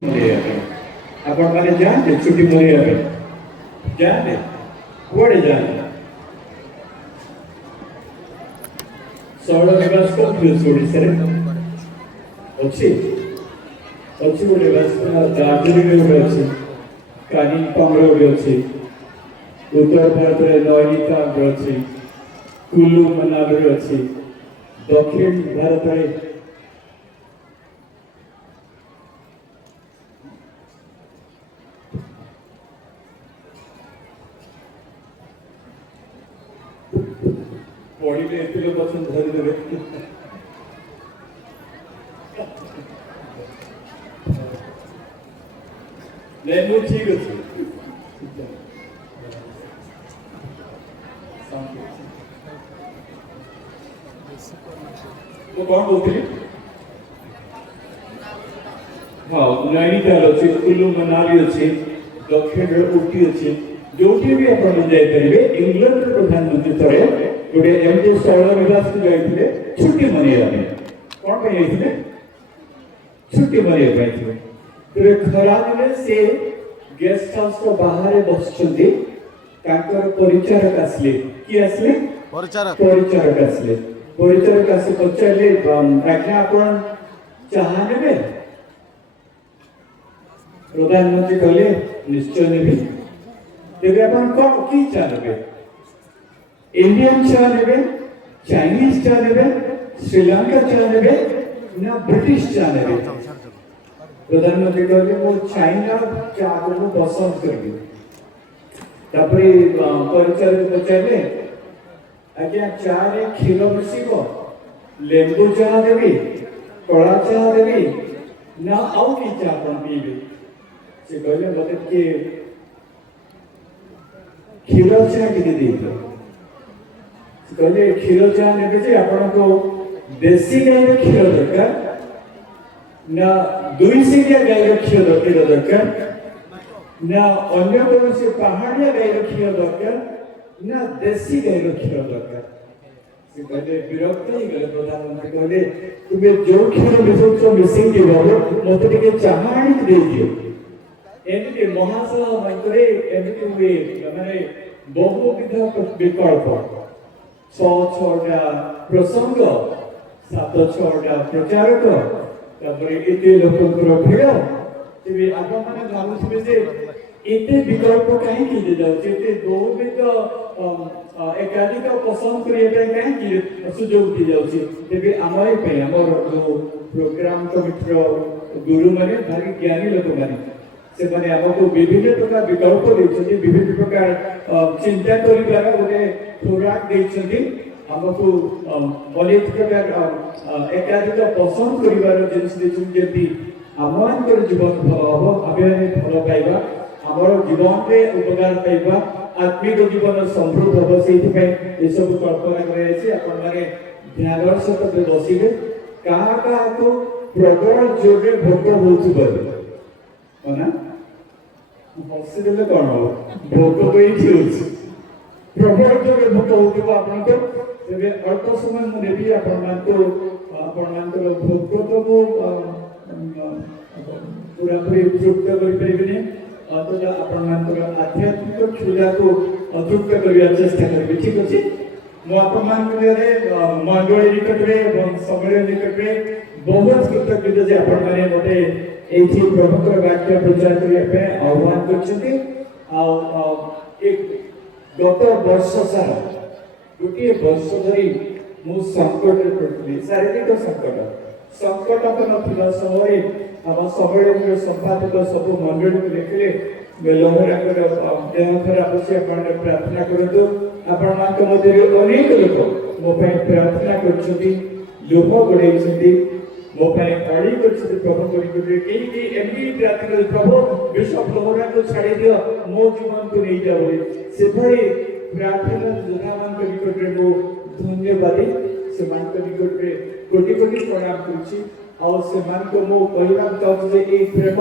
ଆପଣ ମାନେ ଯାଆନ୍ତି ଛୁଟି ମନେଇବା ପାଇଁ ଯାଆନ୍ତି କୁଆଡ଼େ ଯାଆନ୍ତି? ଶୈଳ ନିବାସ କୋଉଠି ଅଛି ଓଡ଼ିଶାରେ? ଅଛି ଅଛି ଗୋଟେ ନିବାସ ଦାର୍ଜିଲିଂରେ ଗୋଟେ ଅଛି, କାନିଂପଙ୍ଗରେ ଗୋଟେ ଅଛି, ଉତ୍ତର ଭାରତରେ ନୈନିତାଲରେ ଅଛି, କୁଲୁ ମନାଲିରେ ଅଛି, ଦକ୍ଷିଣ ଭାରତରେ ପଢିଲେ ଏତେ ଲୋକ ଅଛନ୍ତି ଧରିଦେବେ। ନାଇଁ ମୁଁ ଠିକ ଅଛି। ମୁଁ କଣ କହୁଥିଲି? ହଁ ନୈନିତାଲ ଅଛି, କୁଲୁ ମନାଲି ଅଛି, ଦକ୍ଷିଣରେ ଉଟି ଅଛି, ଯୋଉଠି ବି ଆପଣ ଯାଇପାରିବେ। ଇଂଲଣ୍ଡର ପ୍ରଧାନମନ୍ତ୍ରୀ ଥରେ ଗୋଟେ ଏମିତି ଶୈଳ ନିବାସକୁ ଯାଇଥିଲେ ଛୁଟି ମନେଇବା ପାଇଁ। କଣ ପାଇଁ ଯାଇଥିଲେ? ଛୁଟି ମନେଇବା ପାଇଁ ଥିଲେ। ତେବେ ଖରାଦିନେ ସେ ଗେଷ୍ଟ ହାଉସର ବାହାରେ ବସିଛନ୍ତି, ତାଙ୍କର ପରିଚାରକ ଆସିଲେ। କିଏ ଆସିଲେ? ପରିଚାରକ ଆସିଲେ। ପରିଚାରକ ଆସି ପଚାରିଲେ, ଆଜ୍ଞା ଆପଣ ଚାହା ନେବେ? ପ୍ରଧାନମନ୍ତ୍ରୀ କହିଲେ ନିଶ୍ଚୟ ନେବି। ତେବେ ଆପଣ କଣ କି ଚା ନେବେ? इंडियन चा नेबे, चाइनीज चा नेबे, श्रीलंका चा नेबे ना ब्रिटिश चा नेबे? प्रधानमंत्री कहले मो चाइना चा को पसंद करबी। तापरे परिचारक पचारे आज्ञा चा रे क्षीर मिसिबो, लेंबू चा देबी, कला चा देबी ना आउ की चा आपण पीबे? से कहले मते के क्षीर चा टिके देबो। कहले क्षीर चाह ने आपको देशी गाय क्षीर दरकार ना दुईशिया गाय क्षीर दरकार ना अन्य कौन पहाड़िया गाय क्षीर दरकार ना देशी गाय क्षीर दरकार? कहले विरक्त हो गले। प्रधानमंत्री कहले तुम्हें जो क्षीर मिसौच मिसिंग मत टे चाह आनी दे दियो। एमती महाशय मानकरे एमती हुए माने बहुविध विकल्प, 6-6टा प्रसंग, 7-6टा प्रचारक, तापर एते लोकंकर भिड़। तेबे आपण माने भाबुथिबे जे एते विकल्प काहे कि दे जाउचे, एते बहुविध एकाधिक पसंद करिया पे काहे कि सुजोग दि जाउचे? तेबे हमरे पे हमर प्रोग्राम कमिटीर गुरु माने भारी ज्ञानी लोक माने से माने हमको विभिन्न प्रकार विकल्प देछथि, विभिन्न प्रकार चिंता करिबार गोटे खुराक देछथि। हमको अनेक प्रकार एकाधिक पसंद करिबार जिनिस देछथि, जेति हमर जीवन भल हबो, आमे भल पाइबा, हमर जीवन रे उपकार पाइबा, आत्मिक जीवन समृद्ध हबो। सेति पे ए सब कल्पना करे अछि। आपण माने ध्यानर सहित बसिबे। कहा को प्रबल जोरे भोक होउथिबो ना हसी देले कोन हो? भोक तो एठी होछि, प्रबल जोरे भोक होउथिबो आपनको। तेबे अल्प समय मु नेबी आपण मानको भोक तो मु पूरा पूरी तृप्त करि परिबेनी। तो आपण मानको आध्यात्मिक क्षुधा को तृप्त करिया चेष्टा करबे। ठीक अछि? मु आपण मानको रे मंडली निकटरे एवं सम्मेलन निकटरे बहुत कृतज्ञता जे आपण माने मते एथि प्रभुकर वाक्य प्रचार करिया पे आह्वान करछथि। एक गत वर्ष सारा गोटे वर्ष धरी मु संकट पड़ती, शारीरिक संकट तो नथिला समय हम सम्मेलन संपादक सब मंडली को देखले लोहरा देह खराब से प्रार्थना करतु। आपण मध्य अनेक लोक मो प्रार्थना करछथि, लोह गड़ाई मो अड़ी कर प्रभु कई एमती प्रार्थना प्रभु बिशप लोहरा को छाड़ी दियो, मो जीवन को नहीं जाओ से भली प्रार्थना जोधा मान निकट मो धन्यवादी से निकट कोटि कोटि प्रणाम करछि। और से मो कहवा चाहूँ जे ए प्रेम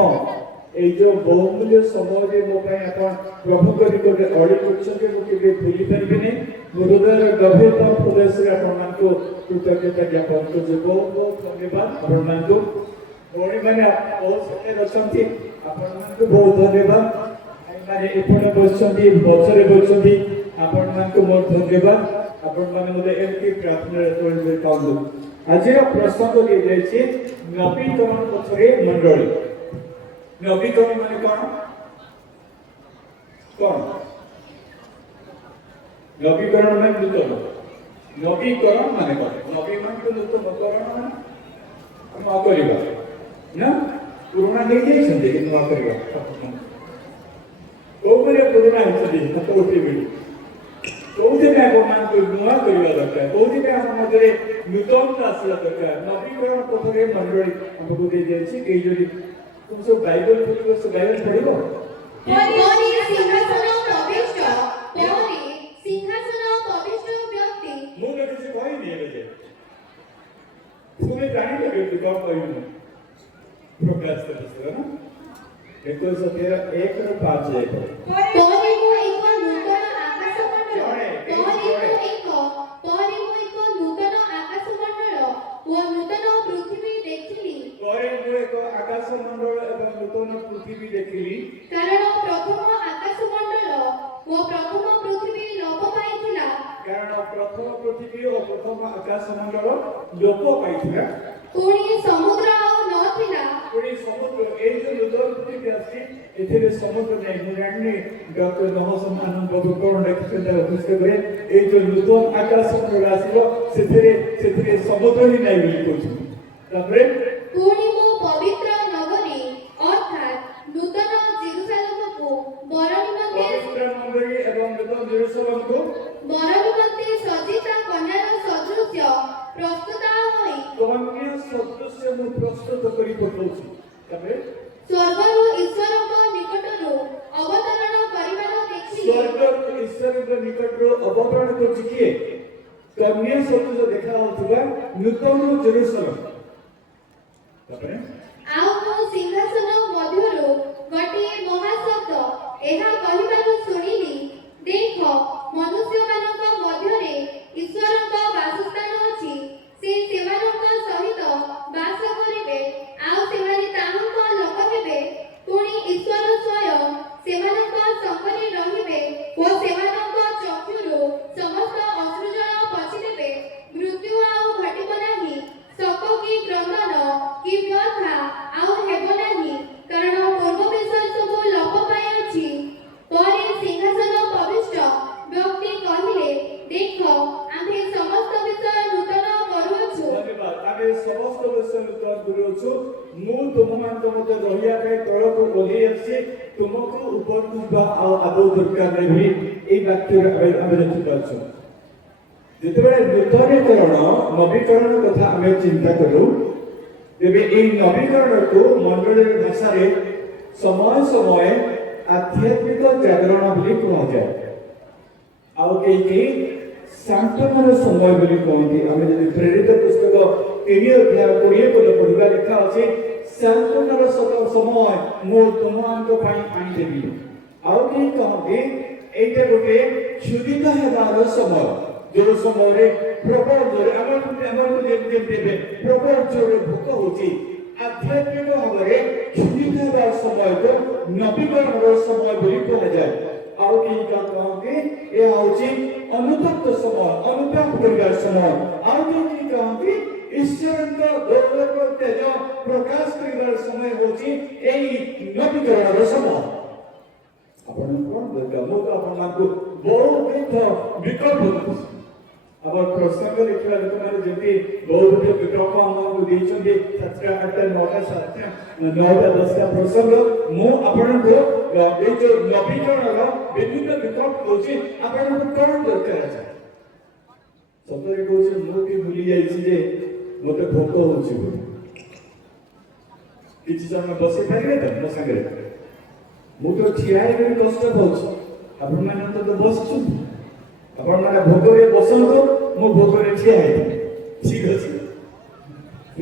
ए जो बहुमूल्य समय मो अपन प्रभु को निकट अड़ी कर भूली पारे। मो हृदय गभीरतम हृदय से कृतज्ञता ज्ञापन कर बहुत बहुत धन्यवाद। भौणी मैंने बहुत सफेद अच्छी आपको बहुत धन्यवाद माने एपटे बसछंती बछरे बसछंती आपण मानको बहुत धन्यवाद आपण माने मते एमपी प्रार्थना तोळे काउंट आजिर प्रसंग दिए जायछि नवीकरण पछरे मंडली नवीकरण माने कोन कोन नवीकरण माने नूतन नवीकरण माने कोन नवी माने नूतन करण हम करिबा ना पुराना नहीं जाई छथि कि नवा करिबा कोबरे पुराना हिसदी तो उठिबी कोउथे में कोमान को नुआ करिबा दरकार कोउथे में हम मधरे नूतन आसला दरकार नवीकरण पथरे मंडली हमको दे देछि के जोडी तुम सब बाइबल पढ़िबो सब बाइबल पढ़िबो परी सिंहासन प्रविष्ट परी सिंहासन प्रविष्ट व्यक्ति मु ने किसी कहि नहीं बजे तुम्हें जानी लगे तू कौन कहि नहीं प्रकाश कर ना 1:13 1 ରୁ 5 जाए परी को एक नूतन आकाश मंडल परी को एक नूतन आकाश मंडल ओ नूतन पृथ्वी देखिली परी को एक आकाश मंडल एवं नूतन पृथ्वी देखिली कारण प्रथम आकाश मंडल ओ प्रथम पृथ्वी लोप पाइथिला कारण प्रथम पृथ्वी और प्रथम आकाश मंडल लोप पाइथिला पुणी समुद्र आउ नथिला पुणी समुद्र ए जो नूतन पृथ्वी आसी एथिरे समुद्र नै मुरानी डॉक्टर नमसमान बाबू कोन लेखिसेंदा पुस्तकरे ए जो नूतन आकाश मंडल आसीबो सेथिरे समुद्र ही नै बोली कहछु तापरे पुणी मो पवित्र नगरी अर्थात नूतन जेरूशलेम को बरनिमते पवित्र नगरी एवं नूतन जेरूशलेम को बरनिमते सजिता कन्यार सदृश्य प्रस्तुत होई कन्या सदृश्य मु प्रस्तुत करी पठौछि तापरे स्वर्गरु ईश्वरक निकटरु अवतरण करिबार देखि स्वर्गरु ईश्वरक निकटरु अवतरण करछि किए कन्या सदृश्य देखा होतबा नूतन जेरूशलेम तापरे आउ मो सिंहासन मध्यरु गटिए महाशब्द एहा कहिबारु सुनिली देख मनुष्यमानक मध्यरे ईश्वरक वासस्थान अछि से सेवानक सहित वास करिबे आउ सेमाने ताहंक लोक हेबे पुणी ईश्वर स्वयं सेमानक संगरे रहिबे ओ सेमानक चक्षुरु समस्त अश्रुजल पछिदेबे मृत्यु आउ घटिब नाही शोक की क्रंदन की व्यथा आउ हेबो नाही कारण पूर्व विषय सब लोप पाई अछि परे सिंहासन प्रविष्ट व्यक्ति कहिले देख आमे समस्त विषय नूतन करूछु धन्यवाद आमे समस्त विषय नूतन करूछु मु तुममान मते रहिया के तळको ओली अछि तुमको ऊपर कुबा आ आदो दरकार नै ए वाक्य आमे लिखि पाछु जेतेबेले नूतनीकरण नवीकरण कथा आमे चिंता करू तेबे ए नवीकरण को मंडलीर भाषा रे समय समय आध्यात्मिक जागरण बोली कहा जाए आउ के सांत्वनार समय बोली कहती आमे जदि प्रेरित पुस्तक 3 अध्याय 20 पद पढ़िबा लिखा अछि सांत्वनार समय मो तुमको पाई आनी देबी आउ के कहते एटा गोटे क्षुदित हेबार समय जो समय रे प्रबल जोरे हमर जेम देबे प्रबल जोरे भूख होची आध्यात्मिक भाବରେ क्षुदित हेबार समय को नवीकरणर समय बोली कहा जाए आउ के कहते ए होची अनुतप्त समय अनुताप करिबार समय आउ के कहते ईश्वरक गौरव तेज प्रकाश करिबार समय होची एई नवीकरणर समय आपण कोन दरकार मो तो आपण को बहुत विकल्प अब प्रसंग लिखला लोक माने जेति बहुत विकल्प हमको देछन्ते 7 8 9 7 9 10 का प्रसंग मो आपण को ए जो नवीकरणर विभिन्न विकल्प होची आपण को कोन दरकार আছে सतरे कोछि मो के भूली जाईछि जे मते भोक होछि किछि समय बसे पाइबे त मो संगे मु तो ठिया हे कष्ट होछि आपण माने तो बसछु आपण माने भोगरे बसंतो मो भोगरे ठिया हे ठीक अछि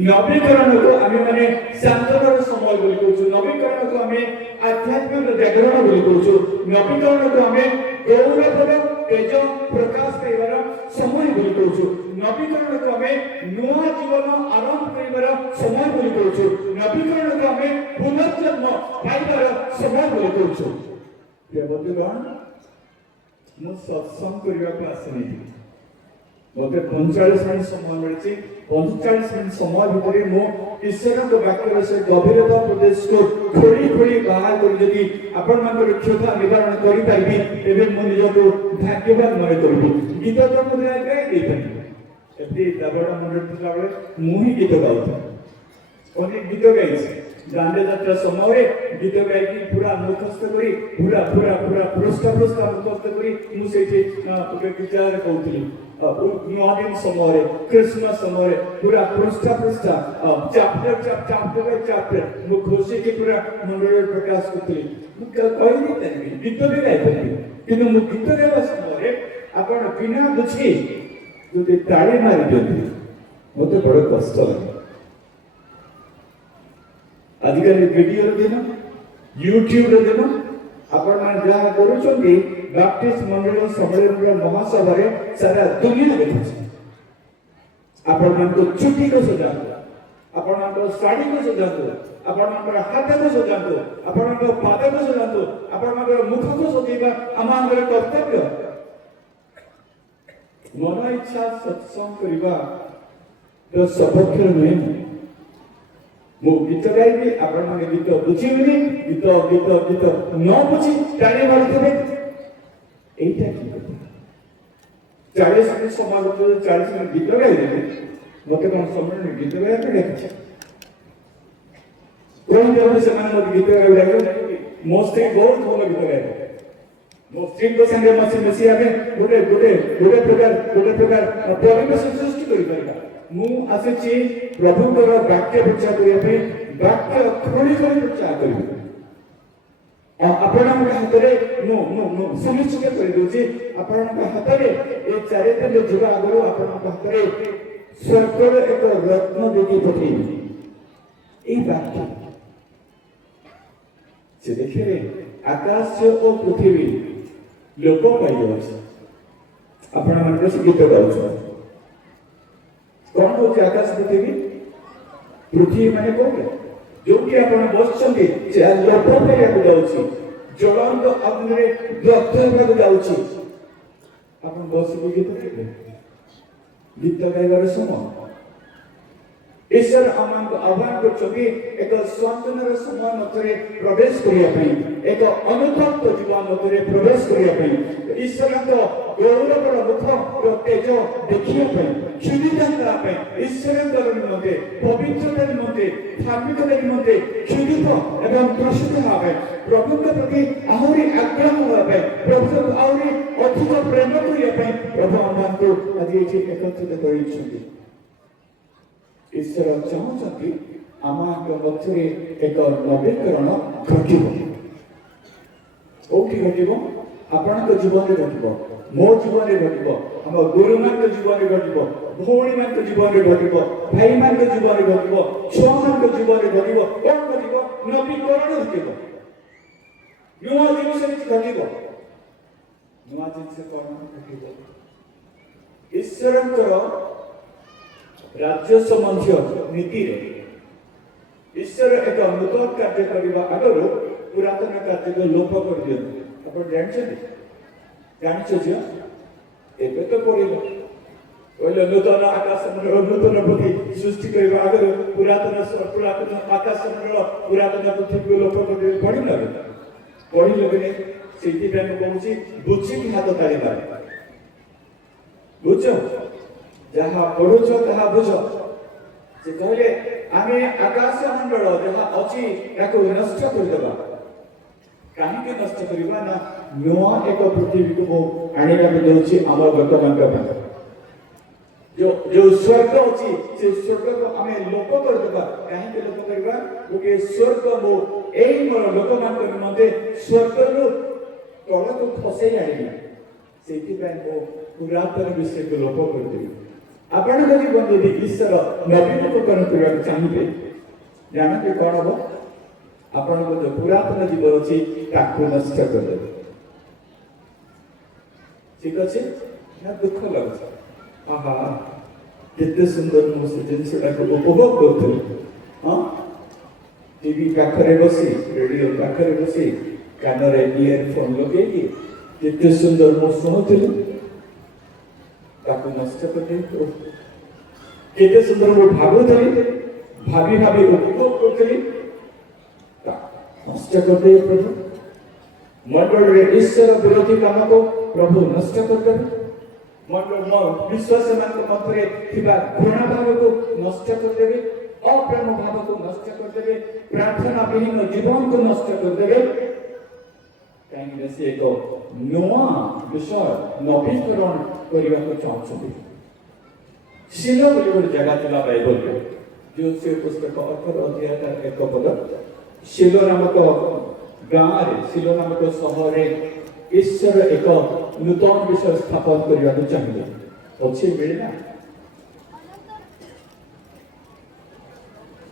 नवीकरण को आमे माने शांततार समय बोली कहछु नवीकरण को आमे आध्यात्मिक जागरण बोली कहछु नवीकरण को आमे गौरवपूर्ण तेज प्रकाश करिवार समय बोली कहछु नवीकरण को आमे नुआ जीवन आरंभ कर समय बोली कहूँ नवीकरण को आम पुनर्जन्म पाइबार समय बोली कहूँ प्रिय बंधुगण मु सत्संग करने आसनी मत 45 मिनट समय मिली 45 मिनट समय भितर मो ईश्वर वाक्य से गभीरता प्रदेश को खोली खोली बाहर कर आपण मान क्षोभा निवारण करें तेज मु निजक भाग्यवान मन करी गीत तो मुझे गाई दाबड़ा मुझे मुही गीत गाऊँ अनेक गीत गाई दांडे यात्रा समय गीत गाई पूरा मुखस्त करी पूरा पूरा पूरा पुरस्कार पुरस्कार मुखस्त करी मुझे विचार कहूली नुआ दिन समय क्रिसमस समय पूरा पृष्ठा पृष्ठा चैप्टर चैप्टर बाय चैप्टर मु खुशी के पूरा मंडल प्रकाश करथि मु कहि नहीं पारि गीत भी गाई पारि किंतु मु गीत गावा समय आपण बिना बुझी जदि ताली मारि दियंती मते बड़ कष्ट लागे आजिकल वीडियो दिन यूट्यूब दिन आपण मान जहाँ करूछंती बैप्टिस्ट मंडल सम्मेलन महासभा रे सारा दुनिया देखुछ आपण मान को छुट्टी को सजातो आपण मान को साड़ी को सजातो आपण मान को हाथ को सजातो आपण मान को पाद को सजातो आपण मान को मुख को सजेबा आमान कर्तव्य मन इच्छा सत्संग करबा तो सपक्ष नहीं मु गीत गाइबी आपण माने गीत बुझिबी गीत गीत गीत न बुझी टाणी मारथबे एटा की कथा 40 मिनट समय को 40 मिनट गीत गाइबी मते कोन समय में गीत गाया पे देखछ कोन जब से माने मते गीत गाइबी लागो मोस्टली बहुत भलो गीत गाइबी मोस्टली को संगे मसी मसी आगे गोटे प्रकार परिवेश सृष्टि करि परिबा मु आसे प्रभु को वाक्य प्रचार करिया पे वाक्य खोली खोली प्रचार करिबे आपण हाथ में मु सुनिश्चित कर दूची आपण हाथ में ए चारि दिन जुगा आगरो आपण हाथ में स्वर्गर एक रत्न देकी पठेई ए वाक्य से देखिए आकाश और पृथ्वी लोक पाई अछि आपण मन से गीत गाउछ कौन होचे आकाश पृथ्वी माने कोन जो कि आपण बसछंती से लोक पाई जाउछि ज्वलंत अग्नि रे दग्ध होबाक जाउछि आपण बसि गीत गाइबे गीत गाइबार समय ईश्वर आमको आह्वान करछथि एक स्वातंत्र समय मधरे प्रवेश करिया पई एक अनुतप्त जीवन मधरे प्रवेश करिया पई ईश्वरको गौरवर मुख रो तेज देखिया पई क्षुदित पई ईश्वरको निमंते पवित्रता निमंते धार्मिकता निमंते क्षुदित एवं प्रसिद्ध हावे प्रभु के प्रति आहुरी आग्रह होबे प्रभु आहुरी अधिक प्रेम करिया पई प्रभु आमको आज एठी एकत्रित करिछथि ईश्वर चाहते आम मध्य एक नवीकरण घटो आपण जीवन में घटो मो जीवन में घटो आम गुरु मान जीवन में घटो भौणी मान जीवन में घटो भाई मान जीवन में घटो छुआ मान जीवन में घटो कौन घटो नवीकरण घटो नुआ जिनिस घटो नुआ जिनिस कौन घटो ईश्वर राज्य संबंधी नीति रे ईश्वर एक नूतन कार्य करबा आगर पुरातन कार्य को लोप कर दियंती आपण जानछे जे एबे तो पड़िलो ओले नूतन आकाश मंडल नूतन पृथ्वी सृष्टि करबा आगर पुरातन आकाश मंडल पुरातन पृथ्वी को लोप कर दिय पड़िलो बने सेति बेन कहूची बुझी की हाथ ताली मारे बुझो जहाँ पढ़ुछ ताहा बुझ से कहले आमे आकाश मंडल जहाँ अछि ताको नष्ट कर देबा काहे के नष्ट करबा ना नुआ एक पृथ्वी को आनिबा के दोछि हमर वर्तमान का जो स्वर्ग अछि से स्वर्ग को आमे लोक कर देबा काहे के लोक करबा ओके स्वर्ग मो एई मोर लोकमान के निमंते स्वर्ग रो तळ को फसे आइबा सेति ପାଇଁ को पुरातन विषय को लोप कर देबा आपण को जीवन यदि ईश्वर नवीकरण करबा चाहिए जानते कौन हम आपण को जो पुरातन जीवन अछि ताको नष्ट कर देबे ठीक अछि ना दुख लगछ आहा केते सुंदर मो से जिनसटा को उपभोग करथले हां टीवी पाखरे बसी रेडियो पाखरे बसी कानरे इयरफोन लगेकी केते सुंदर मो सुनुथिले ताको नष्ट करदे केते सुंदर मो भाबुथली भाभी भाभी उपभोग करथली नष्ट करदे प्रभु मंडल रे ईश्वर विरोधी काम को प्रभु नष्ट करदे मंडल विश्वास मध्य घृणा भाव को नष्ट करदे अप्रेम भाव को नष्ट करदे प्रार्थना विहीन जीवन को नष्ट करदे कहीं से एक नुआ विषय नवीकरण करने को चाहते शिलो बोली गोटे जगह था बाइबल जो से पुस्तक 18 अध्याय एक पद शिलो नामक गाँव शिलो नामक सहर ईश्वर एक नूतन विषय स्थापन करने को चाहिए अच्छे मिलना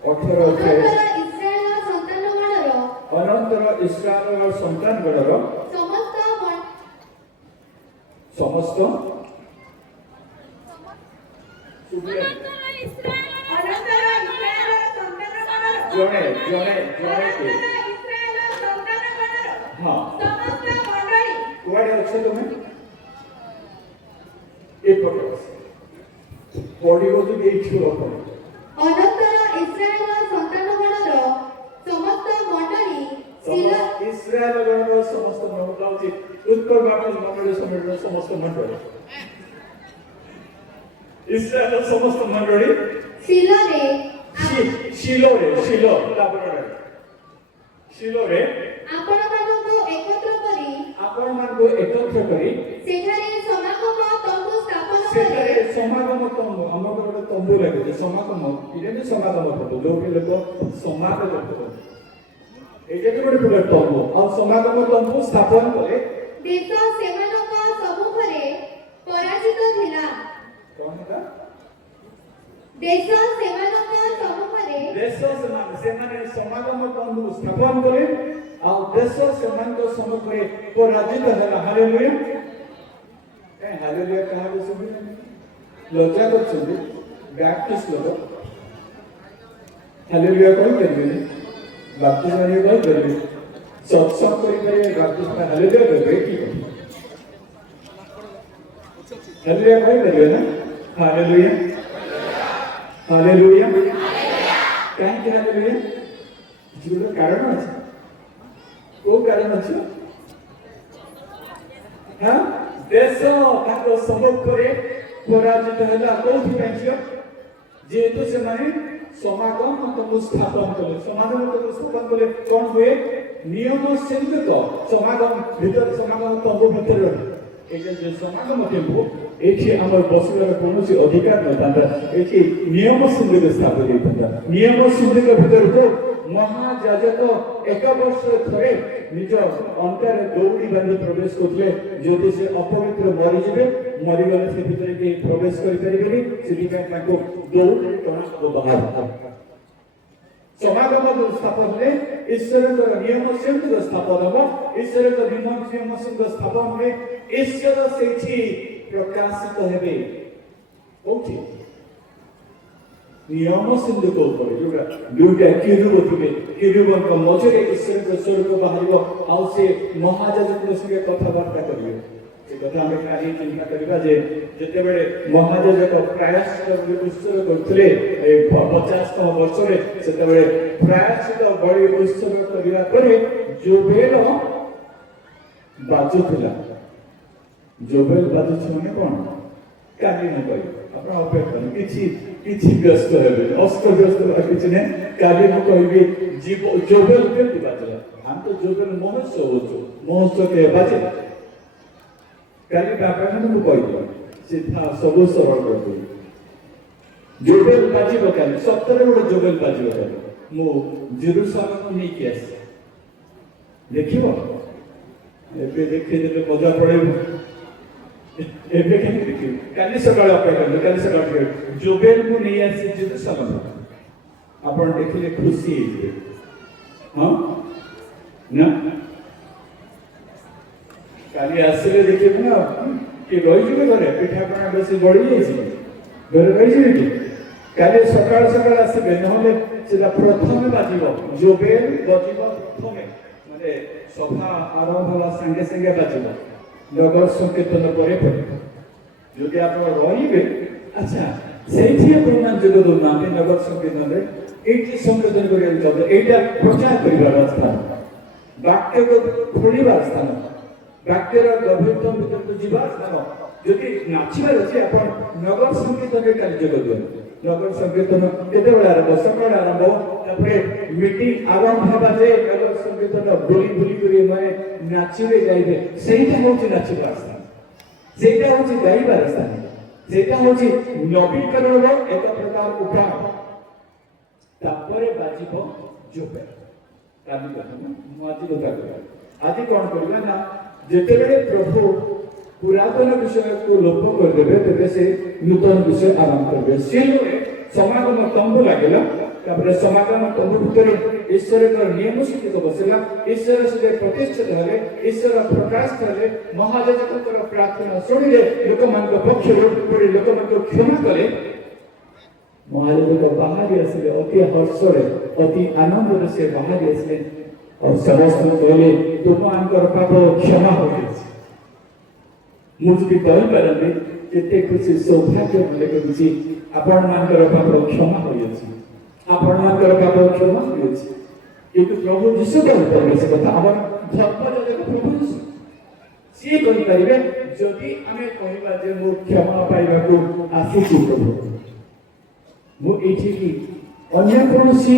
18 अध्याय अनंतर इस्राएल संतान गणर समस्त जने जने जने हाँ कुआड़े अच्छे तुम्हें एक पढ़ी तो यही छुआ पड़े अनंतर इस्राएल संतानगणर समस्त मंडली इस्राएल गणर समस्त मंडली उत्तर भारत मंडली समेत समस्त मंडली इस्राएल समस्त मंडली शिलो रे आपण मानको एकत्र करी सेठारे समागम तंबू स्थापन सेठारे समागम तंबू हमर गोटे तंबू लागे समागम इने समागम फोटो लोक लोक समागम करतो एके गोटे पुरा तंबू आ समागम तंबू स्थापन करे देश सेमानक सबुखरे पराजित थिला कोन का देश सेमानक सबुखरे देश सेमाने समागम तंबू स्थापन करे आ देश सेमानक समग्रे पराजित होला हालेलुया ए हालेलुया कहा को सुबि लज्जा करछन बैप्टिस्ट लोग हालेलुया कोई करबे बैप्टिस्ट वाले कोई करबे सत्संग करी करे बैप्टिस्ट में हालेलुया करबे की हालेलुया कोई करबे ना हालेलुया हालेलुया काहे के हालेलुया जीवन कारण আছে को कारण আছে हां देश ताको सम्मुखरे पराजित होला कोथि पैछियो जेतु से माने समागम तंबू स्थापन कले समागम तंबू स्थापन कले कोन हुए नियम सिंधित समागम भीतर समागम तंबू भीतर एके जे समागम तंबू एठी हमर बसिବାର कोनोसी अधिकार नथांता एठी नियम सिंधित स्थापित होता नियम सिंधित भीतर को महायाजक एक वर्ष थरे निज अंतर दौड़ी बांधी प्रवेश करथिले जदि से अपवित्र मरि जिवे मरि गले से भीतर के प्रवेश करि परिबेनी सेति का ताको दौड़ टना बाहर समागम स्थापन ले ईश्वर नियम सिंध स्थापन हो ईश्वर नियम सिंध स्थापन में ईश्वर सेठी प्रकाशित हेबे ओके नियम सिंधु को ऊपर जोटा दुटा किरुब थिबे किरुबन को मझरे ईश्वर के स्वर्ग बाहरिबो आ से महायाजक संगे कथाबार्ता करिवे से कथा हम खाली चिंता करबा जे जते बेले महायाजक प्रायश्चित उत्सव करथले 50 वर्ष रे सेते बेले प्रायश्चित बड़ी उत्सव करिवा परे जोबेल बाजुथिला जोबेल बाजु छने कोन काली न कहि अपना अपेक्षा किछि व्यस्त हेबे अस्त व्यस्त किछि ने काली न कहिबे जीव जोबेल के बाजला हम तो जोबेल महोत्सव के बाजे काली बापा ने तो कहि सीधा सब सरल कर दे जोबेल बाजी बकाली 70 गोटे जोबेल बाजी बकाली मो जेरूसालेम नहीं केस देखिबो एबे देखि देले मजा पड़ेबो एबे के देखि काली सकाळ अपेक्षा करले काली सकाळ जोबेल को नहीं आसी जेरूसालेम आपण देखिले खुशी हे हां ना काली आसले देखिबो ना कि रही जबे घरे पिठा पना बेसी बढी जाई ଘରେ ରହିଯିବେ କି? କାଲି ସକାଳ ସକାଳ ଆସିବେ, ନହେଲେ ସେଟା ପ୍ରଥମେ ବାଜିବ, ଜୋବେଲ ବାଜିବ ପ୍ରଥମେ, ମାନେ ସଭା ଆରମ୍ଭ ହେବା ସାଙ୍ଗେ ସାଙ୍ଗେ ବାଜିବ, ନଗର ସଂକୀର୍ତ୍ତନ ପରେ ପରେ। ଯଦି ଆପଣ ରହିବେ, ଆଚ୍ଛା ସେଇଠି ଆପଣମାନେ ଯୋଗ ଦେଉନାହାନ୍ତି ନଗର ସଂକୀର୍ତ୍ତନରେ, ଏଇଠି ସଂକୀର୍ତ୍ତନ କରିବାକୁ ଯାଉଛନ୍ତି, ଏଇଟା ପ୍ରଚାର କରିବାର ସ୍ଥାନ, ବାକ୍ୟକୁ ଖୋଲିବାର ସ୍ଥାନ, ବାକ୍ୟର ଗଭୀରତମ ଭିତରକୁ ଯିବାର ସ୍ଥାନ। ଯଦି ନାଚିବାର ଅଛି ଆପଣ ନଗର ସଂକୀର୍ତ୍ତନରେ କାଲି ଯୋଗ ଦିଅନ୍ତୁ। ନଗର ସଂକୀର୍ତ୍ତନ କେତେବେଳେ ଆରମ୍ଭ? ସକାଳ ଆରମ୍ଭ, ତାପରେ ମିଟିଂ ଆରମ୍ଭ ହେବା ଯେ ନଗର ସଂକୀର୍ତ୍ତନ ବୁଲି ବୁଲି କରି ମାନେ ନାଚିବେ ଗାଇବେ, ସେଇଟା ହଉଛି ନାଚିବାର ସ୍ଥାନ, ସେଇଟା ହଉଛି ଗାଇବାର ସ୍ଥାନ, ସେଇଟା ହଉଛି ନବୀକରଣର ଏକ ପ୍ରକାର ଉପାୟ। ତାପରେ ବାଜିବ ଜୋବେଲ। କାଲି କଥା ମୁଁ ଆଜି କଥା କହିବି। ଆଜି କଣ କରିବା ନା, ଯେତେବେଳେ ପ୍ରଭୁ ପୁରାତନ ବିଷୟକୁ ଲୋପ କରିଦେବେ, ତେବେ ସେ ନୂତନ ବିଷୟ ଆରମ୍ଭ କରିବେ। ସିଲରେ ସମାଗମ ତମ୍ବୁ ଲାଗିଲା, ତାପରେ ସମାଗମ ତମ୍ବୁ ଭିତରେ ଈଶ୍ୱରଙ୍କର ନିୟମ ସୂଚିତ ବସିଲା, ଈଶ୍ୱର ସେଠି ପ୍ରତିଷ୍ଠିତ ହେଲେ, ଈଶ୍ୱର ପ୍ରକାଶ କଲେ, ମହାଯାଜକଙ୍କର ପ୍ରାର୍ଥନା ଶୁଣିଲେ, ଲୋକମାନଙ୍କ ପକ୍ଷରୁ ଲୋକମାନଙ୍କୁ କ୍ଷମା କଲେ। ମହାଯାଜକ ବାହାରି ଆସିଲେ ଅତି ହର୍ଷରେ, ଅତି ଆନନ୍ଦରେ ସେ ବାହାରି ଆସିଲେ ଆଉ ସମସ୍ତଙ୍କୁ କହିଲେ, ତୁମମାନଙ୍କର ପାପ କ୍ଷମା ହୋଇଯାଇଛି। ମୁଁ ଯଦି କହିପାରନ୍ତି କେତେ ଖୁସି, ସୌଭାଗ୍ୟ ମନେ କରୁଛି, ଆପଣମାନଙ୍କର ପାପ କ୍ଷମା ହୋଇଅଛି, ଆପଣମାନଙ୍କର ପାପ କ୍ଷମା ହୋଇଅଛି। କିନ୍ତୁ ପ୍ରଭୁ ଯୀଶୁ କହିପାରିବେ ସେ କଥା, ଆମର ଧର୍ମଯାଜକ ପ୍ରଭୁ ଯୀଶୁ, ସିଏ କହିପାରିବେ ଯଦି ଆମେ କହିବା ଯେ ମୁଁ କ୍ଷମା ପାଇବାକୁ ଆସିଛି ପ୍ରଭୁ, ମୁଁ ଏଇଠିକି ଅନ୍ୟ କୌଣସି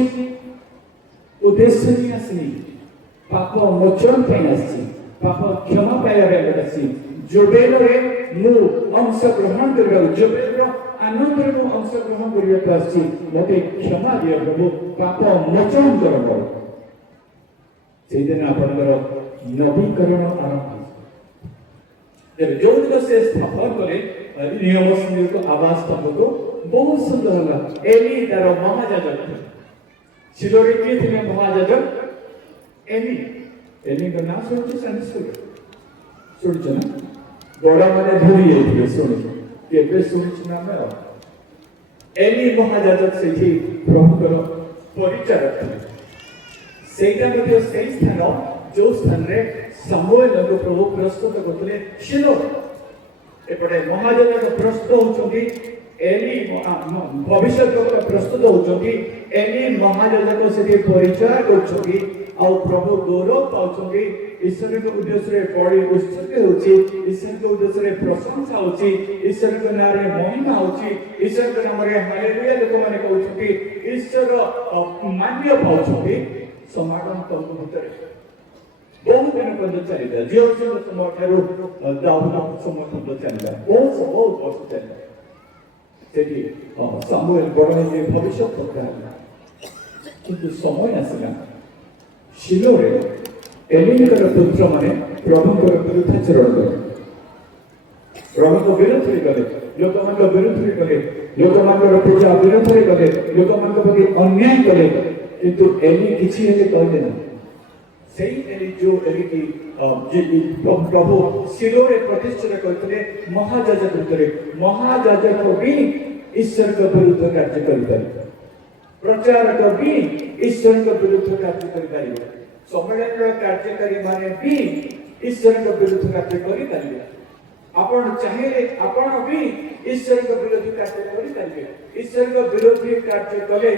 ଉଦ୍ଦେଶ୍ୟ ନେଇ ଆସିନି, ପାପ ମୋଚନ ପାଇଁ ଆସିଛି, ପାପ କ୍ଷମା ପାଇବା ପାଇଁ ଆସିଛି, ଜୋବେଲରେ ମୁଁ ଅଂଶଗ୍ରହଣ କରିବାକୁ, ଜୋବେଲର ଆନନ୍ଦରେ ମୁଁ ଅଂଶଗ୍ରହଣ କରିବାକୁ ଆସିଛି, ମୋତେ କ୍ଷମା ଦିଅ ପ୍ରଭୁ, ପାପ ମୋଚନ କର। ସେଇଦିନ ଆପଣଙ୍କର ନବୀକରଣ ଆରମ୍ଭ। ତେବେ ଯୋଉଦିନ ସେ ସ୍ଥାପନ କଲେ ନିୟମ ସଙ୍ଗୀତ ଆବାସ ତମକୁ ବହୁତ ସୁନ୍ଦର ହେଲା। ଏଲି ତାର ମହାଯାଜକ, ଶିଲୋରେ କିଏ ଥିଲେ ମହାଯାଜକ? ଏଲି। ଏଲିଙ୍କ ନାଁ ଶୁଣିଛୁ ସନ୍ଡେ ସ୍କୁଲରେ? ଶୁଣିଛୁ ନା? ବଡ଼ମାନେ ଭୁଲି ଯାଇଥିଲେ, ଶୁଣିଛୁ, କେବେ ଶୁଣିଛୁ ନା ଆମେ? ଆଉ ଏଲି ମହାଯାଜକ ସେଇଠି ପ୍ରଭୁଙ୍କର ପରିଚାରକ ଥିଲେ। ସେଇଟା ମଧ୍ୟ ସେଇ ସ୍ଥାନ ଯୋଉ ସ୍ଥାନରେ ସାମୁଏଲଙ୍କୁ ପ୍ରଭୁ ପ୍ରସ୍ତୁତ କରୁଥିଲେ। ଶିଲୋ ଏପଟେ ମହାଯାଜକ ପ୍ରସ୍ତୁତ ହଉଛନ୍ତି, ଏଲି ଭବିଷ୍ୟତ ପ୍ରସ୍ତୁତ ହଉଛନ୍ତି, ଏଲି ମହାଯାଜକ ସେଠି ପରିଚୟ କରୁଛନ୍ତି, ଆଉ ପ୍ରଭୁ ଗୌରବ ପାଉଛନ୍ତି। ଈଶ୍ୱରଙ୍କ ଉଦ୍ଦେଶ୍ୟରେ ବଳି ଉତ୍ସର୍ଗ ହେଉଛି, ଈଶ୍ୱରଙ୍କ ଉଦ୍ଦେଶ୍ୟରେ ପ୍ରଶଂସା ହେଉଛି, ଈଶ୍ୱରଙ୍କ ନାଁରେ ମହିମା ହେଉଛି, ଈଶ୍ୱରଙ୍କ ନାମରେ ହାଲେଲୁୟା ଲୋକମାନେ କହୁଛନ୍ତି, ଈଶ୍ୱର ମାନ୍ୟ ପାଉଛନ୍ତି। ସମାଗମ ତମ୍ବୁ ଭିତରେ ବହୁତ ଦିନ ପର୍ଯ୍ୟନ୍ତ ଚାଲିଥିଲା, ଝିଅଙ୍କ ସମୟ ଠାରୁ ଦାଉଦଙ୍କ ସମୟ ପର୍ଯ୍ୟନ୍ତ ଚାଲିଲା, ବହୁତ ବର୍ଷ ଚାଲିଲା। ସେଠି ସାମୁଏଲ ବଡ଼ ହେଇ ଭବିଷ୍ୟତ କଥା ହେଲା। କିନ୍ତୁ ସମୟ ଆସିଲା, ଶିଲୋରେ ଏଲିଙ୍କର ପୁତ୍ରମାନେ ପ୍ରଭୁଙ୍କର ବିରୁଦ୍ଧାଚରଣ କଲେ, ପ୍ରଭୁଙ୍କ ବିରୁଦ୍ଧରେ ଗଲେ, ଲୋକମାନଙ୍କ ବିରୁଦ୍ଧରେ ଗଲେ, ଲୋକମାନଙ୍କର ପୂଜା ବିରୁଦ୍ଧରେ ଗଲେ, ଲୋକମାନଙ୍କ ପ୍ରତି ଅନ୍ୟାୟ କଲେ। କିନ୍ତୁ ଏଲି କିଛି ହେଲେ କହିଲେ ନା। ସେଇ ଏଲି ଯୋଉ ଏଲିକି ପ୍ରଭୁ ଶିଲୋରେ ପ୍ରତିଷ୍ଠିତ କରିଥିଲେ ମହାଯାଜକ ଭିତରେ, ମହାଯାଜକ ବି ଈଶ୍ୱରଙ୍କ ବିରୁଦ୍ଧ କାର୍ଯ୍ୟ କରିପାରିବେ, ପ୍ରଚାରକ ବି ଈଶ୍ୱରଙ୍କ ବିରୁଦ୍ଧ କାର୍ଯ୍ୟ କରିପାରିବେ, ସମ୍ମିଳନୀର କାର୍ଯ୍ୟକାରୀ ମାନେ ବି ଈଶ୍ୱରଙ୍କ ବିରୁଦ୍ଧ କାର୍ଯ୍ୟ କରିପାରିବେ। ଆପଣ ଚାହିଁଲେ ଆପଣ ବି ଈଶ୍ୱରଙ୍କ ବିରୋଧୀ କାର୍ଯ୍ୟ କରିପାରିବେ। ଈଶ୍ୱରଙ୍କ ବିରୋଧୀ କାର୍ଯ୍ୟ କଲେ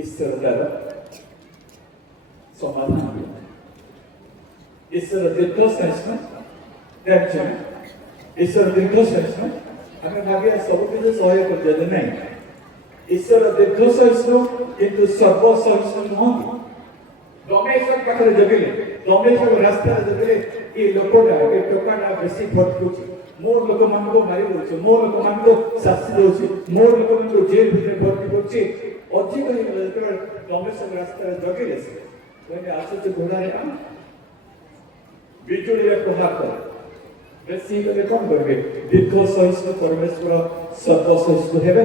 ଈଶ୍ୱର ତାର ସମାଧାନ ଦିଏ। ଈଶ୍ୱର ଦୀର୍ଘ ସହିଷ୍ଣୁ, ଈଶ୍ୱର ଦୀର୍ଘ ସହିଷ୍ଣୁ। ଆମେ ଭାବିବା ସବୁ କିଛି ସହ୍ୟ କରିଦିଅନ୍ତି, ନାହିଁ। ଈଶ୍ୱର ଦୀର୍ଘ ସହିଷ୍ଣୁ କିନ୍ତୁ ସର୍ବ ସହିଷ୍ଣୁ ନୁହନ୍ତି। ରମେଶ ପାଖରେ ଜଗିଲେ, ରମେଶ ରାସ୍ତାରେ ଜଗିଲେ, ଏ ଲୋକଟା ଏ ଟୋକାଟା ବେଶୀ ଭଟକୁଛି, ମୋ ଲୋକମାନଙ୍କୁ ମାରି ଦଉଛି, ମୋ ଲୋକମାନଙ୍କୁ ଶାସ୍ତି ଦଉଛି, ମୋ ଲୋକମାନଙ୍କୁ ଜେଲ ଭିତରେ ଭର୍ତ୍ତି କରୁଛି। ଅଧିକ ହେଇଗଲା ଯେତେବେଳେ ରମେଶ ରାସ୍ତାରେ ଜଗିଲେ, ସେ କହିଲେ ଆସୁଛି ଘୋଡ଼ାରେ ଆଣ, ବିଜୁଳିରେ ପ୍ରହାର କରେ। ବେଶୀ ହେଇଗଲେ କଣ କରିବେ? ଦୀର୍ଘ ସହିଷ୍ଣୁ ପରମେଶ୍ୱର ସର୍ବ ସହିଷ୍ଣୁ ହେବେ।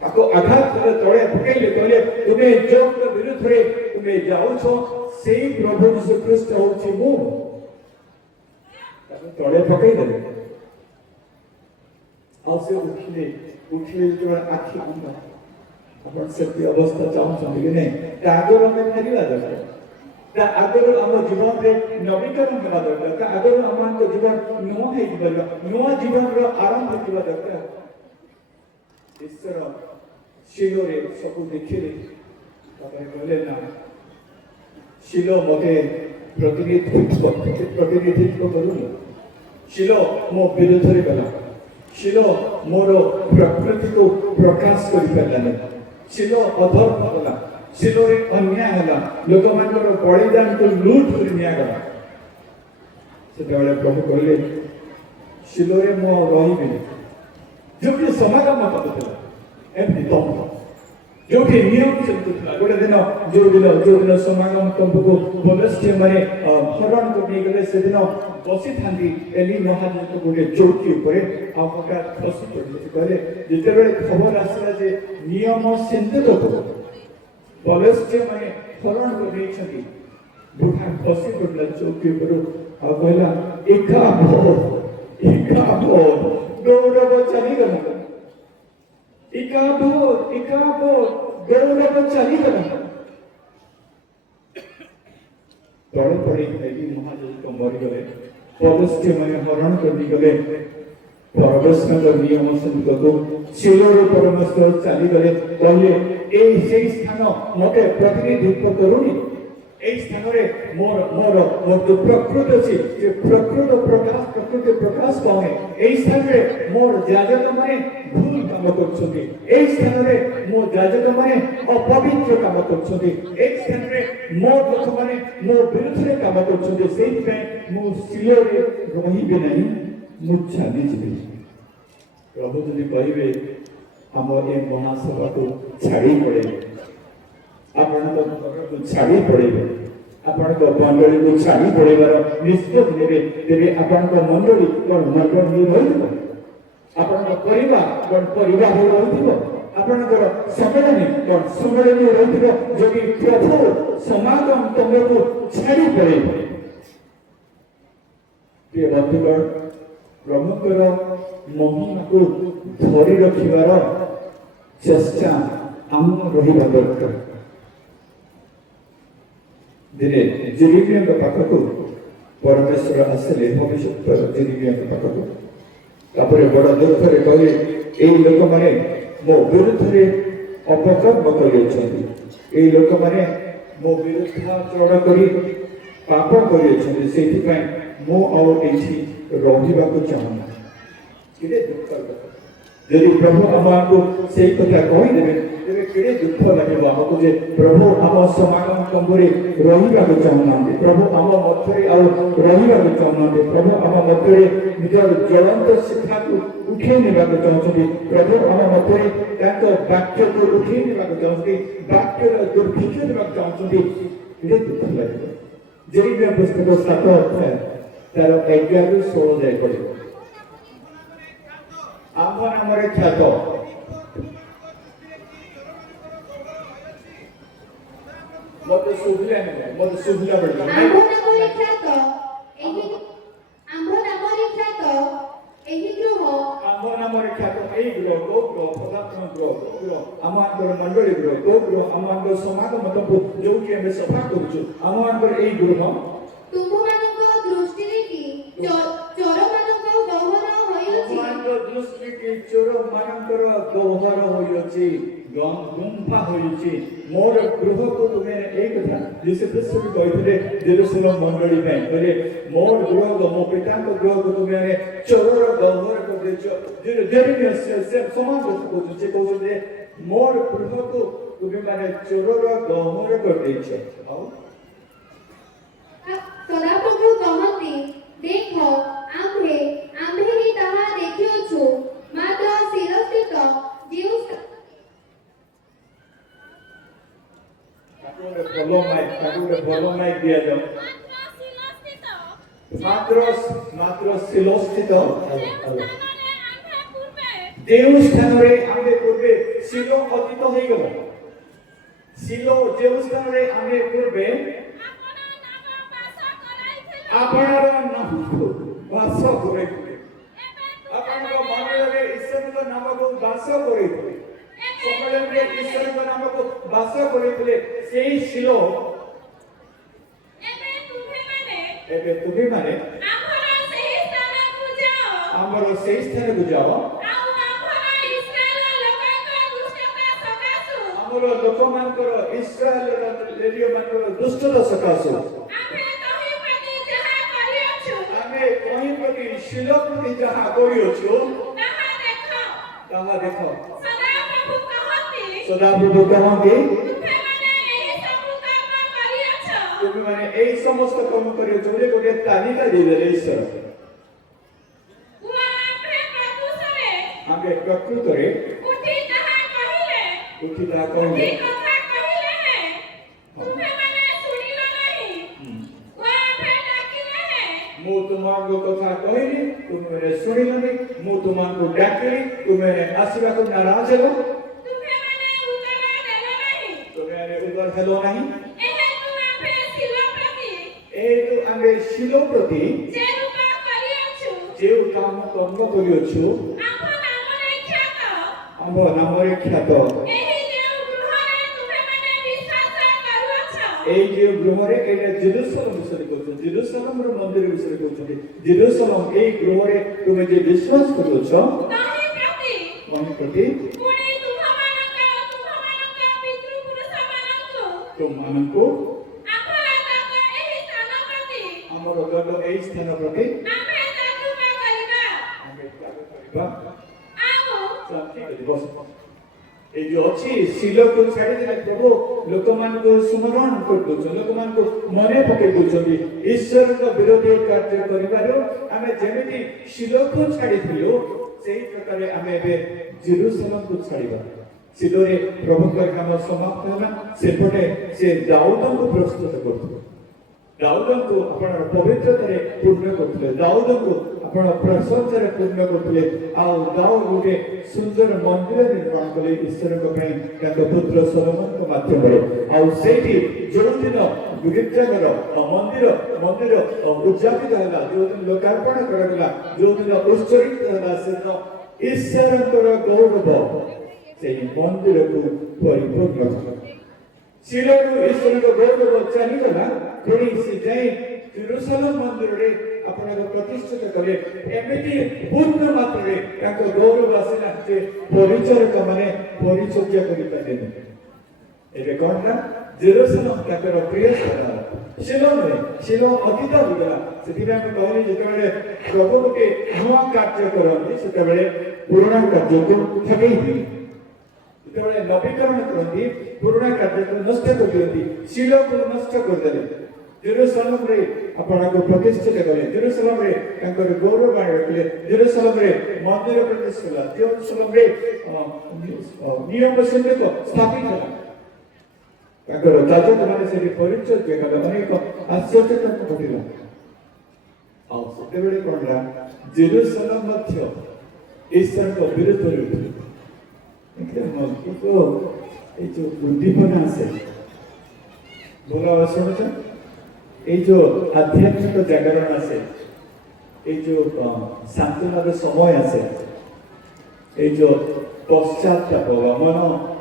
ତାକୁ ଆଘାତ କଲେ, ତଳେ ପକେଇଲେ, କହିଲେ ତୁମେ ଯୋଗଙ୍କ ବିରୁଦ୍ଧରେ ତୁମେ ଯାଉଛ, ସେଇ ପ୍ରଭୁ ଯୀଶୁ ଖ୍ରୀଷ୍ଟ ହଉଛି ମୁଁ। ତାକୁ ତଳେ ପକେଇଦେଲେ। ଆଉ ସେ ଉଠିଲେ ଯେତେବେଳେ ଆଖି ବନ୍ଦ ଆପଣ ସେମିତି ଅବସ୍ଥା ଚାହୁଁଛନ୍ତି କି ନାହିଁ ତା ଆଗରୁ ଆମେ ଫେରିବା ଦରକାର ତା ଆଗରୁ ଆମ ଜୀବନରେ ନବୀକରଣ ହେବା ଦରକାର ତା ଆଗରୁ ଆମମାନଙ୍କ ଜୀବନ ନୂଆ ହେଇଯିବା ନୂଆ ଜୀବନର ଆରମ୍ଭ ହେବା ଦରକାର ଈଶ୍ୱର ଶିଲୋରେ ସବୁ ଦେଖିଲେ ତାପରେ କହିଲେ ନା ଶିଲୋ ମୋତେ ପ୍ରତିନିଧିତ୍ୱ କରୁନି ଶିଲୋ ମୋ ବିରୁଦ୍ଧରେ ଗଲା ଶିଲୋ ମୋର ପ୍ରକୃତିକୁ ପ୍ରକାଶ କରିପାରିଲାନି ଶିଲୋ ଅଧର୍ମ କଲା ଶିଲୋରେ ଅନ୍ୟାୟ ହେଲା ଲୋକମାନଙ୍କର ବଳିଦାନକୁ ଲୁଟ କରି ନିଆଗଲା ସେତେବେଳେ ପ୍ରଭୁ କହିଲେ ଶିଲୋରେ ମୁଁ ଆଉ ରହିବିନି ଯୋଉଠି ସମାଗମ କରୁଥିଲା ଏମିତି ତମ୍ଭ ଯୋଉଠି ନିୟମ ଚାଲୁଥିଲା ଗୋଟେ ଦିନ ଯୋଉଦିନ ସମାଗମ ତମ୍ଭକୁ ମାନେ ହରଣ କରି ନେଇଗଲେ ସେଦିନ ବସିଥାନ୍ତି ଏଲି ମହାଜଙ୍କ ଗୋଟେ ଚୌକି ଉପରେ ଆଉ ହଠାତ୍ ଖସି ପଡ଼ିଲେ କହିଲେ ଯେତେବେଳେ ଖବର ଆସିଲା ଯେ ନିୟମ ସିନ୍ଦୁରକୁ ମାନେ ହରଣ କରି ନେଇଛନ୍ତି ବୁଢ଼ା ଖସି ପଡ଼ିଲା ଚୌକି ଉପରୁ ଆଉ କହିଲା ଗୌରବ ଚାଲିଗଲା ଗୌରବ ଚାଲିଗଲା ତଳେ ପଡ଼ି ଏଲି ମହାଜଙ୍କ ମରିଗଲେ ମାନେ ହରଣ କରି ଗଲେ ପରମେଶ୍ୱରଙ୍କ ନିୟମ ସନ୍ନିକଟକୁ ଶିଳରେ ପରମେଶ୍ୱର ଚାଲିଗଲେ କହିଲେ ସେଇ ସ୍ଥାନ ମତେ ପ୍ରତିନିଧିତ୍ୱ କରୁନି এই স্থাନରେ ମୋର ଯୋଉ ପ୍ରକୃତି ଅଛି ସେ ପ୍ରକୃତି ପ୍ରକାଶ ପାଉନି এই ସ୍ଥାନରେ ମୋର ଯାଜକମାନେ ଭୁଲ କାମ କରୁଛନ୍ତି এই ସ୍ଥାନରେ ମୋ ଯାଜକମାନେ ଅପବିତ୍ର କାମ କରୁଛନ୍ତି এই ସ୍ଥାନରେ ମୋ ଲୋକମାନେ ମୋ ବିରୁଦ୍ଧରେ କାମ କରୁଛନ୍ତି ସେଇଥିପାଇଁ ମୁଁ ଶିଳରେ ରହିବି ନାହିଁ ମୁଁ ଚାଲିଯିବି ପ୍ରଭୁ ଯଦି କହିବେ ଆମ ଏ ମହାସଭାକୁ ଛାଡ଼ି ପଳେଇବେ ଆପଣଙ୍କ ଘରକୁ ଛାଡ଼ି ପଳେଇବେ ଆପଣଙ୍କ ମଣ୍ଡଳୀକୁ ଛାଡ଼ି ପଳେଇବାର ନିଷ୍ପତ୍ତି ନେବେ ତେବେ ଆପଣଙ୍କ ମଣ୍ଡଳୀ କ'ଣ ମଣ୍ଡଳୀ ରହିଥିବ ଆପଣଙ୍କ ପରିବାର କ'ଣ ପରିବାର ହୋଇ ରହିଥିବ ଆପଣଙ୍କର ସମ୍ମିଳନୀ କ'ଣ ସମ୍ମିଳନୀ ରହିଥିବ ଯଦି ପ୍ରଭୁ ସମାଗମ ତମକୁ ଛାଡ଼ି ପଳେଇବେ ପ୍ରିୟ ବନ୍ଧୁଗଣ ପ୍ରଭୁଙ୍କର ମହିମାକୁ ଧରି ରଖିବାର ଚେଷ୍ଟା ଆମ ରହିବା ଦରକାର ଦିନେ ଜେରେମିୟାଙ୍କ ପାଖକୁ ପରମେଶ୍ୱର ଆସିଲେ ଭବିଷ୍ୟତ ଜେରେମିୟାଙ୍କ ପାଖକୁ ତାପରେ ବଡ଼ ଦୁଃଖରେ କହିଲେ ଏଇ ଲୋକମାନେ ମୋ ବିରୁଦ୍ଧରେ ଅପକର୍ମ କରିଅଛନ୍ତି ଏଇ ଲୋକମାନେ ମୋ ବିରୁଦ୍ଧାଚରଣ କରି ପାପ କରିଅଛନ୍ତି ସେଇଥିପାଇଁ ମୁଁ ଆଉ ଏଇଠି ରହିବାକୁ ଚାହୁଁନି କେତେ ଦୁଃଖ ଯଦି ପ୍ରଭୁ ଆମକୁ ସେଇ କଥା କହିଦେବେ ତେବେ କେତେ ଦୁଃଖ ଲାଗିବ ଆମକୁ ଯେ ପ୍ରଭୁ ଆମ ସମାଗମ ତମ୍ଭରେ ରହିବାକୁ ଚାହୁଁନାହାନ୍ତି ପ୍ରଭୁ ଆମ ମଧ୍ୟରେ ଆଉ ରହିବାକୁ ଚାହୁଁନାହାନ୍ତି ପ୍ରଭୁ ଆମ ମଧ୍ୟରେ ନିଜର ଜ୍ୱଳନ୍ତ ଶିକ୍ଷାକୁ ଉଠେଇ ନେବାକୁ ଚାହୁଁଛନ୍ତି ପ୍ରଭୁ ଆମ ମଧ୍ୟରେ ତାଙ୍କ ବାକ୍ୟକୁ ଉଠେଇ ନେବାକୁ ଚାହୁଁଛନ୍ତି ବାକ୍ୟର ଦୁର୍ଭିକ୍ଷ ଦେବାକୁ ଚାହୁଁଛନ୍ତି କେତେ ଦୁଃଖ ଲାଗିବ ଜେରେମିୟା ପୁସ୍ତକ 7 ଅଧ୍ୟାୟ ତାର 11ରୁ 16 ଯାଏ ପଢିବ ଆମ୍ଭ ନାମରେ ଖ୍ୟାତ ମତେ ଶୁଭିଲା ବେଳ ଆମ୍ଭ ନାମରେ ଖ୍ୟାତ ଏହି ଗୃହ এই গৃহ প্রধান গৃহ আমার মଣ୍ଡଳୀ ଗୃହ ଆମର ସମାଗମ ତମ୍ଭୁ ଯୋଉଠି ଆମେ ସଭା କରୁଛୁ ଆମର ଏଇ ଗୃହ ତୁମମାନଙ୍କ ଦୃଷ୍ଟିରେ କି ଚୋରମାନଙ୍କ ଗହ୍ୱର ହୋଇଅଛି ଦୃଷ୍ଟିରେ କି ଚୋରମାନଙ୍କର ଗହ୍ୱର ହୋଇଅଛି ଗୁମ୍ଫା ହୋଇଛି ମୋର ଗୃହକୁ ତୁମେ ଏଇ କଥା ଯୀଶୁ ଖ୍ରୀଷ୍ଟ ବି କହିଥିଲେ ଜେରୁସାଲେମ ମଣ୍ଡଳୀ ପାଇଁ କହିଲେ ମୋର ଗୃହ ମୋ ପିତାଙ୍କ ଗୃହକୁ ତୁମେ ଚୋରର ଗହ୍ୱର କରିଦେଇଛ ଜେରେମିୟା ସମାନ କହୁଛନ୍ତି ସେ କହୁଛନ୍ତି ମୋର ଗୃହକୁ ତୁମେ ଚୋରର ଗହ୍ୱର କରିଦେଇଛ ଆଉ ସଦାପ୍ରଭୁ କହନ୍ତି ଦେଖ ଆମ୍ଭେ ହିଁ ତାହା ଦେଖିଅଛୁ ମାତ୍ର ଶିରସ୍ଥିତ ଯେଉଁ ଭଲ ମାଇକ୍ ଦିଆଯାଉ ମାତ୍ର ଶିଲୋସ୍ଥିତ ଯେଉଁ ସ୍ଥାନରେ ଆମେ ପୂର୍ବେ ଶିଲୋ ଅତୀତ ହେଇଗଲା ଶିଲୋ ଯେଉଁ ସ୍ଥାନରେ ଆମେ ପୂର୍ବେ ଆପଣର ନାମକୁ ବାସ କରିଥିଲେ ଆପଣଙ୍କ ମନରେ ଈଶ୍ୱର ଶିଲୋ ଏବେ ତୁମ୍ଭେମାନେ ଏବେ ତୁମେ ମାନେ ଆମର ସେହି ସ୍ଥାନକୁ ଯାଅ ଆମର ସେଇ ସ୍ଥାନକୁ ଯାଅ ଆଉ ଆମର ଇସ୍ରାଏଲ ଲୋକଙ୍କ ଦୁଷ୍ଟତା ସକାଶୁ ଆମର ଲୋକମାନଙ୍କର ଇସ୍ରାଏଲର ଲେଲିୟମାନଙ୍କର ଦୁଷ୍ଟତା ସକାଶୁ ଆମେ ତହିଁ ପ୍ରତି ଯାହା କରିଅଛୁ ଆମେ କହିଁ ପ୍ରତି ଶିଲୋ ପ୍ରତି ଯାହା କରିଅଛୁ ତାହା ଦେଖ ତାହା ଦେଖ ସଦାପ୍ରଭୁ କହନ୍ତି ସଦାପ୍ରଭୁ କହନ୍ତି ତୁମ୍ଭେମାନେ ଏହି ସବୁ କର୍ମ କରିଅଛ ତୁମେମାନେ ଏଇ ସମସ୍ତ କାମ କରିଅଛ ବୋଲି ଗୋଟିଏ ତାଲିକା ଦେଇଦେଲେ ଈଶ୍ୱର ଓ ଆମ୍ଭେ ପ୍ରକୃତରେ ଆମେ ପ୍ରକୃତରେ ଉଠି ତାହା କହିଲେ ଉଠି ତାହା ଉଠି କହିଲେ କଥା କହିଲେ ତୁମ୍ଭେମାନେ ଶୁଣିଲ ନାହିଁ ଓ ଆମ୍ଭେ ଡାକିଲେ ମୁଁ ତୁମମାନଙ୍କୁ କଥା କହିଲି ତୁମେ ଶୁଣିଲନି ମୁଁ ତୁମମାନଙ୍କୁ ଡାକିଲି ତୁମେ ଆସିବାକୁ ନାରାଜ ହେଲ ତୁମ୍ଭେମାନେ ଉତ୍ତର ଦେଲ ନାହିଁ ତୁମେ ଉତ୍ତର ହେଲ ନାହିଁ ଏହେତୁ ଆମ୍ଭେ ଶିଲୋ ପ୍ରତି ଏଇଠୁ ଆମେ ଶିଲୋ ପ୍ରତି ଯେ ରୂପ କରିଅଛୁ ଯେଉଁ କାମ କର୍ମ କରିଅଛୁ ଆମ୍ଭ ନାମରେ ଖ୍ୟାତ ଆମ ନାମରେ ଖ୍ୟାତ ଏହି ଯେଉଁ ଗୃହରେ ତୁମ୍ଭେମାନେ ବିଶ୍ୱାସ କରୁଅଛ এই যে গৃহরে এটা জেরুসালেম বিଷୟରେ କହୁଛନ୍ତି ଜେରୁସାଲେମର ମନ୍ଦିର ବିଷୟରେ କହୁଛନ୍ତି ଜେରୁସାଲେମ এই ଗୃହରେ ତୁମେ ଯେ ବିଶ୍ୱାସ କରୁଅଛ ତହିଁ ପ୍ରତି ତହିଁ ପ୍ରତି ପୁଣି ତୁମ୍ଭମାନଙ୍କ ପିତୃପୁରୁଷମାନଙ୍କୁ ତୁମମାନଙ୍କୁ ଆମର ତାଙ୍କ ଏହି ସ୍ଥାନ ପ୍ରତି ଆମର ଗଡ଼ এই ସ୍ଥାନ ପ୍ରତି ଆମେ ଜାଗୃତ କରିବା ଆମେ ତ୍ୟାଗ କରିବା ଆଉ ଠିକ ଅଛି ବସ এই যে ଅଛି ଶିଲକୁ ଛାଡ଼ିଦେଲେ ପ୍ରଭୁ ଲୋକମାନଙ୍କୁ ସ୍ମରଣ କରିଦେଉଛନ୍ତି ଲୋକମାନଙ୍କୁ ମନେ ପକେଇ ଦେଉଛନ୍ତି ଈଶ୍ୱରଙ୍କ ବିରୋଧୀ କାର୍ଯ୍ୟ କରିବାରୁ ଆମେ ଯେମିତି ଶିଲକୁ ଛାଡ଼ିଥିଲୁ ସେହି ପ୍ରକାରେ ଆମେ ଏବେ ଜେରୁସାଲେମକୁ ଛାଡ଼ିବା ଶିଲୋରେ ପ୍ରଭୁଙ୍କର କାମ ସମାପ୍ତ ହେଲା ସେପଟେ ସେ ଦାଉଦଙ୍କୁ ପ୍ରସ୍ତୁତ କରୁଥିଲେ ଦାଉଦଙ୍କୁ ଆପଣ ପବିତ୍ରତାରେ ପୂର୍ଣ୍ଣ କରୁଥିଲେ ଦାଉଦଙ୍କୁ ଆପଣ ପ୍ରଶଂସାରେ ପୂର୍ଣ୍ଣ କରୁଥିଲେ ଆଉ ଦାଉଦ ଗୋଟେ ସୁନ୍ଦର ମନ୍ଦିର ନିର୍ମାଣ କଲେ ଈଶ୍ୱରଙ୍କ ପାଇଁ ତାଙ୍କ ପୁତ୍ର ସଲୋମନଙ୍କ ମାଧ୍ୟମରେ ଆଉ ସେଇଠି ଯେଉଁଦିନ ଗିର୍ଜାଘର ମନ୍ଦିର ଉଦ୍ଯାପିତ ହେଲା ଯେଉଁଦିନ ଲୋକାର୍ପଣ କରାଗଲା ଯେଉଁଦିନ ଉତ୍ସର୍ଗିତ ହେଲା ସେଦିନ ଈଶ୍ୱରଙ୍କର ଗୌରବ ସେହି ମନ୍ଦିରକୁ ପରିପୂର୍ଣ୍ଣ କଲା ଶିଲୋରୁ ଈଶ୍ୱରଙ୍କ ଗୌରବ ଚାଲିଗଲା ପୁଣି ସେ ଯାଇ ଜେରୁସାଲେମ ମନ୍ଦିରରେ ଆପଣଙ୍କ ପ୍ରତିଷ୍ଠିତ କଲେ ଏମିତି ପୂର୍ଣ୍ଣ ମାତ୍ରାରେ ତାଙ୍କ ଗୌରବ ଆସିଲା ଯେ ପରିଚାରକ ମାନେ ପରିଚର୍ୟା କରିପାରିଲେନି ଏବେ କଣ ନା ଜେରୁସାଲେମ ତାଙ୍କର ପ୍ରିୟ ସ୍ଥାନ ଶିଲୋ ନୁହେଁ ଶିଲୋ ଅତୀତ ହୋଇଗଲା ସେଥିପାଇଁ ଆମେ କହିଲି ଯେତେବେଳେ ପ୍ରଭୁ ଗୋଟେ ନୂଆ କାର୍ଯ୍ୟ କରନ୍ତି ସେତେବେଳେ ପୁରୁଣା କାର୍ଯ୍ୟକୁ ଠକେଇ ଦିଅନ୍ତି ଯେତେବେଳେ ନବୀକରଣ କରନ୍ତି ପୁରୁଣା କାର୍ଯ୍ୟକୁ ନଷ୍ଟ କରିଦିଅନ୍ତି ଶିଲୋକୁ ନଷ୍ଟ କରିଦେଲେ ଜେରୁସାଲେମରେ ଆପଣଙ୍କୁ ପ୍ରତିଷ୍ଠିତ କଲେ ଜେରୁସାଲେମରେ ତାଙ୍କର ଗୌରବ ଆଣି ରଖିଲେ ଜେରୁସାଲେମରେ ମନ୍ଦିର ପ୍ରତିଷ୍ଠା ହେଲା ଜେରୁସାଲେମରେ ନିୟମ ସଂଯୋଗ ସ୍ଥାପିତ ହେଲା ତାଙ୍କର ଯାଜକମାନେ ସେଠି ପରିଚୟ କଲେ ଅନେକ ଆଶ୍ଚର୍ଯ୍ୟଜନକ ଘଟିଲା ଆଉ ସେତେବେଳେ କଣ ହେଲା ଜେରୁସାଲେମ ମଧ୍ୟ ଈଶ୍ୱରଙ୍କ ବିରୁଦ୍ଧରେ ଉଠିଲା এই যে উদ্দীপনা আছে বলা শুনেছ এই যে আধ্যাত্মিক জাগরণ আছে এই যে সান্ত্বনার সময় আছে এই যে পশ্চাৎতাপ বা মন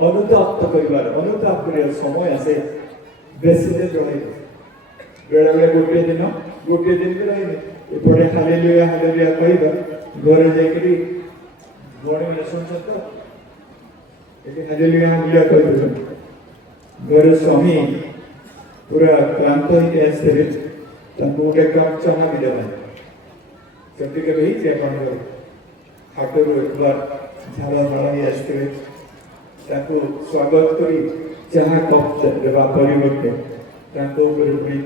অনুতপ্ত করিবার অনুতাপ করিবার সময় আছে বেশি দিন রহিব বেড়ে বেড়ে গোটিয়ে দিন ବି ରହିବେ ଏପଟେ ହାଲେଲୁୟା କହିବା ଘରେ ଯାଇକରି ଭଉଣୀମାନେ ଶୁଣୁଛନ୍ତି ତ ଏଠି ହାଲେଲୁୟା କହିଦେଉଛନ୍ତି ଘରେ ସ୍ୱାମୀ ପୁରା କ୍ଳାନ୍ତ ହେଇକି ଆସିଥିବେ ତାଙ୍କୁ ଗୋଟେ କପ୍ ଚାହା ବି ଦେବା ସେମିତି କେବେ ହେଇଛି ଆପଣଙ୍କର ହାଟରୁ ଏକବାର ଝାଳ ଝାଳ ହେଇ ଆସିଥିବେ ତାଙ୍କୁ ସ୍ୱାଗତ କରି ଚାହା କପ୍ ଦେବା ପରିବର୍ତ୍ତେ ତାଙ୍କ ଉପରେ ପୁଣି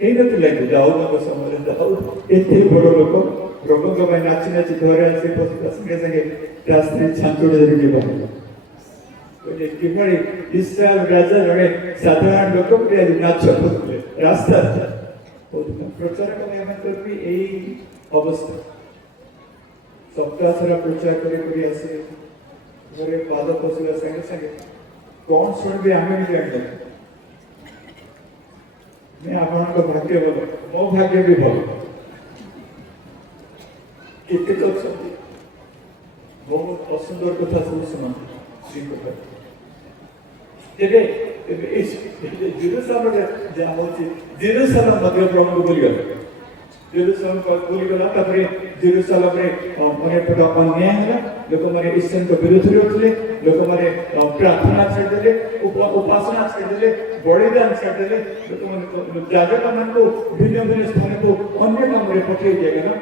ହେଇନଥିଲା କି ଦାଉଦଙ୍କ ସମୟରେ ଦାଉଦ ଏତେ ବଡ଼ ଲୋକ ପ୍ରଭୁଙ୍କ ପାଇଁ ନାଚି ନାଚି ଘରେ ଆସି ପଶିବା ସାଙ୍ଗେ ସାଙ୍ଗେ ତା ସ୍ତ୍ରୀ ଛାଞ୍ଚୁଡ଼ି ଧରିକି ବାହାରିଲା କିଭଳି ଇସ୍ରାଏଲ ରାଜା ଜଣେ ସାଧାରଣ ଲୋକ ବୋଲି ଆଜି ନାଚ କରୁଥିଲେ ରାସ୍ତାରେ ପ୍ରଚାର ମାନଙ୍କର ବି ଏଇ ଅବସ୍ଥା ସପ୍ତାହ ସାରା ପ୍ରଚାର କରି କରି ଆସିବେ ଘରେ ପାଦ ପଶିବା ସାଙ୍ଗେ ସାଙ୍ଗେ କଣ ଶୁଣିବେ ଆମେ ବି ଜାଣିଲେ ଆପଣଙ୍କ ଭାଗ୍ୟ ଭଲ ମୋ ଭାଗ୍ୟ ବି ଭଲ କେତେକ ଅଛନ୍ତି ବହୁତ ଅସୁନ୍ଦର କଥା ସବୁ ଶୁଣନ୍ତି ତେବେ जेरुसलम मध्य प्रभु को भूलिगले जेरुसलम को भूलिगला तापर जेरुसलम रे माने पटा अन्याय होला लोक माने ईश्वर को विरोध होतले लोक माने प्रार्थना छाड़ देले उपासना छाड़ देले बलिदान छाड़ देले लोक माने जाजक मान को भिन्न भिन्न स्थान को अन्य काम रे पठे दिया गला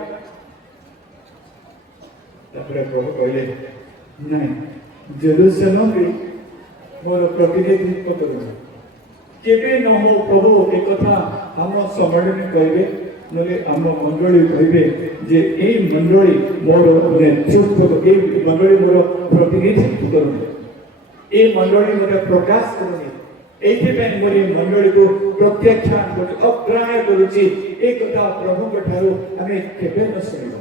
तापर प्रभु कहले नहीं जेरुसलम रे मोर प्रतिनिधित्व करू केबे न हो प्रभु एक कथा हम सम्मेलन कहबे नले आम मंडली कहबे जे ए मंडली मोर नेतृत्व ए मंडली मोर प्रतिनिधित्व करू ए मंडली मोर प्रकाश करू एथि पे मोर मंडली को प्रत्याख्यान कर अग्राह्य करूची एक कथा प्रभु के ठारो हमें केबे न सुनिबो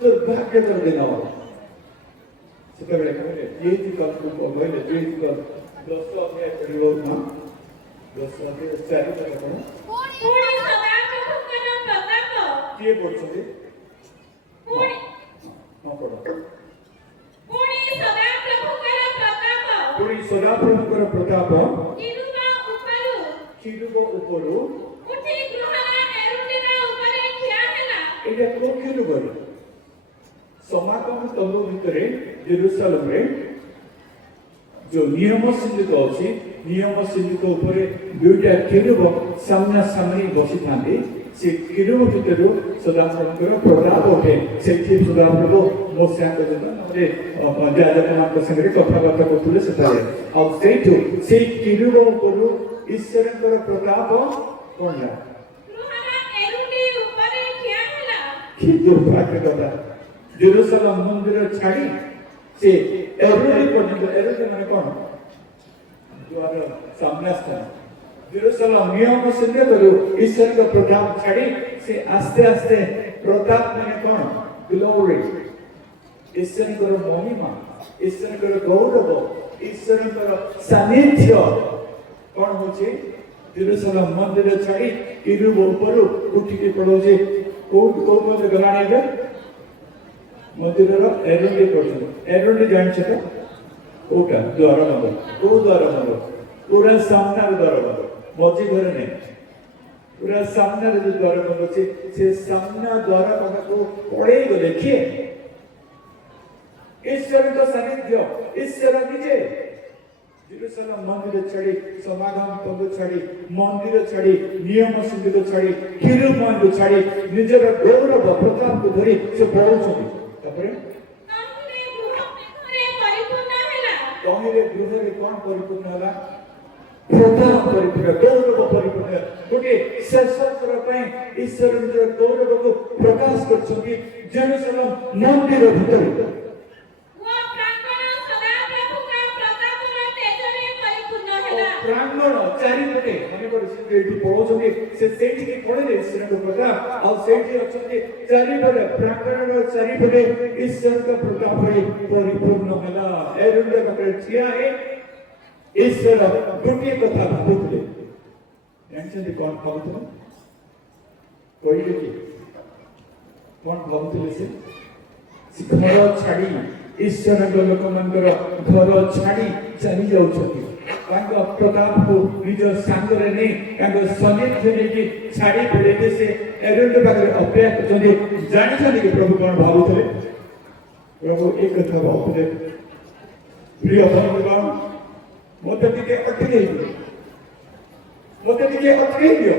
दुर्भाग्य कर देना सेतबेले कहले ये जी कल को कहले जे कल 10 अध्याय पढ़िबो ना 10 अध्याय 4 तक पढ़ो पुणी सदाप्रभुଙ୍କର ପ୍ରତାପ किए पढ़छथि पुणी हां पढ़ो पुणी ସଦାପ୍ରଭୁଙ୍କର ପ୍ରତାପ पुरी सदाप्रभुଙ୍କର प्रताप କିରୁବ किरुब ଉପରୁ उपरु उठी ଗୃହର ଏରୁଣ୍ଡିର ଉପରେ ଠିଆ ହେଲା एटा को किरुब समागम तंबू भितरे जेरुसलम रे जो नियम सिंधित अछि नियम सिंधित ऊपर दुईटा किरुब सामना सामनी बसी थांती से किरुब भितरु सदाप्रभुଙ୍କର प्रताप उठे सेठी सदाप्रभु मोसे को जन हमरे जाजक मान संगे कथाबार्ता करथुले सेतारे आ सेठु से किरुब उपरु ईश्वरଙ୍କର प्रताप कोनला ଗୃହର ଏରୁଣ୍ଡି ଉପରେ ଠିଆ ହେଲା कि दुर्भाग्य कथा जेरुसलम मंदिर छाड़ी से एरुडी पर्यंत एरुडी माने कोन द्वार सामने स्थान जेरुसलम नियम सिद्ध करू ईश्वर का प्रताप छाड़ी से आस्ते आस्ते प्रताप माने कोन ग्लोरी ईश्वर का महिमा ईश्वर का गौरव ईश्वर का सानिध्य कोन होचे जेरुसलम मंदिर छाड़ी किरुब ऊपर उठी के पड़ो जे को मते गलाणी बे मंदिर रो एरुंडी पड़ो एरुंडी जान छ तो ओटा द्वार नंबर ओ द्वार नंबर पूरा सामने द्वार नंबर मजी घर ने पूरा सामने जो द्वार नंबर से सामने द्वार नंबर को पड़े गले के ईश्वर का सानिध्य ईश्वर निजे जेरुसलम मंदिर छाड़ी समागम तंबू छाड़ी मंदिर छाड़ी नियम सिंधित छाड़ी किरुब मंदिर छाड़ी निजर गौरव प्रताप को धरी से पहुंचती तापरे तहिले गृहरे तहिले गृहरे परिपूर्ण ହେଲା कोन परिपूर्ण होला प्रताप परिपूर्ण गौरव परिपूर्ण गोटे शासकर पई ईश्वर निजर गौरव को प्रकाश करछथि जेरुसलम मंदिर भितर ଓ ପ୍ରାଙ୍ଗଣ ସଦାପ୍ରଭୁଙ୍କ ପ୍ରତାପର ତେଜରେ ପରିପୂର୍ଣ୍ଣ ହେଲା प्रांगण चारिपटे माने एठी पहुंचते से सेठी के पड़े ईश्वर को प्रताप आ सेठी अछते चारिपटे प्रांगण चारिपटे ईश्वर का प्रताप परिपूर्ण होला एरुंड का छिया है ईश्वर गोटे कथा भाबुतले जानछन्ती कोन भाबुतले कहिले कि कोन भाबुतले से घर छाड़ी ईश्वर को लोक मनकर घर छाड़ी चली जाउछथि तांको प्रताप को निज सांगरे नै तांको सनिध्य नै कि छाड़ी पड़े से एरुंड पाकर अपेक्षा करछन्ती जानिछन्ती कि प्रभु कोन भाबुतले प्रभु एक कथा भाबुतले प्रिय भगवान मते टिके अटके दियो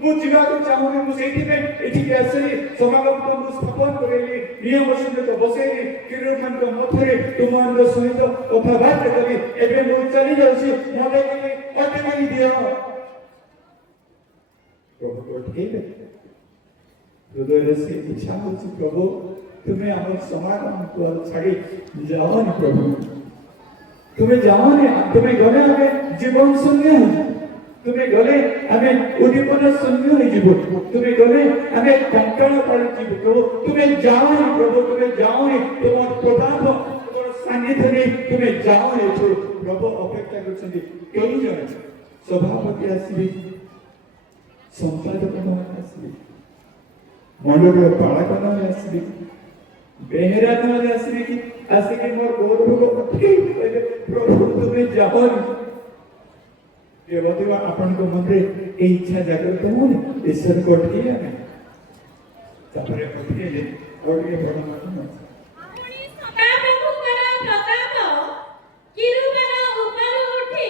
मु जीवा को चाहूनी मु सेठी पे एठी के आसली समागम को मु स्थापन करेली नियम सिद्ध बसेली किरुब मन को मथरे तुमान को सहित कथा बात करी एबे मु चली जाउसी मते के अटके दियो प्रभु को ठेके हृदय से इच्छा होची प्रभु तुम्हें हम समागम को छाड़ी जाओनी प्रभु तुम्हें जाओनी तुम्हें गले हमें जीवन शून्य तुम्हें गले हमें उद्दीपन शून्य हो जीव तुम्हें गले हमें कंकण पड़ जीव प्रभु तुम्हें जाओनी प्रभु तुम्हें जाओनी तुम्हारा प्रताप तुम्हारा सानिध्य नहीं तुम्हें जाओनी प्रभु अपेक्षा करछन्ती कई जन सभापति आसीबे संपादक मान आसीबे मंडल पालक मान आसीबे बेहरा मान आसीबे कि आसीके मोर गौरव को ठीक प्रभु तुम्हें जाओनी ये बंधु आपण को मन रे ए इच्छा जागृत होने ईश्वर को अटके आमे तापरे अटके ले और ये बड़ा मतलब अपनी सदाप्रभुଙ୍କର ପ୍ରତାପ କିରୁବର ଉପରୁ ଉଠି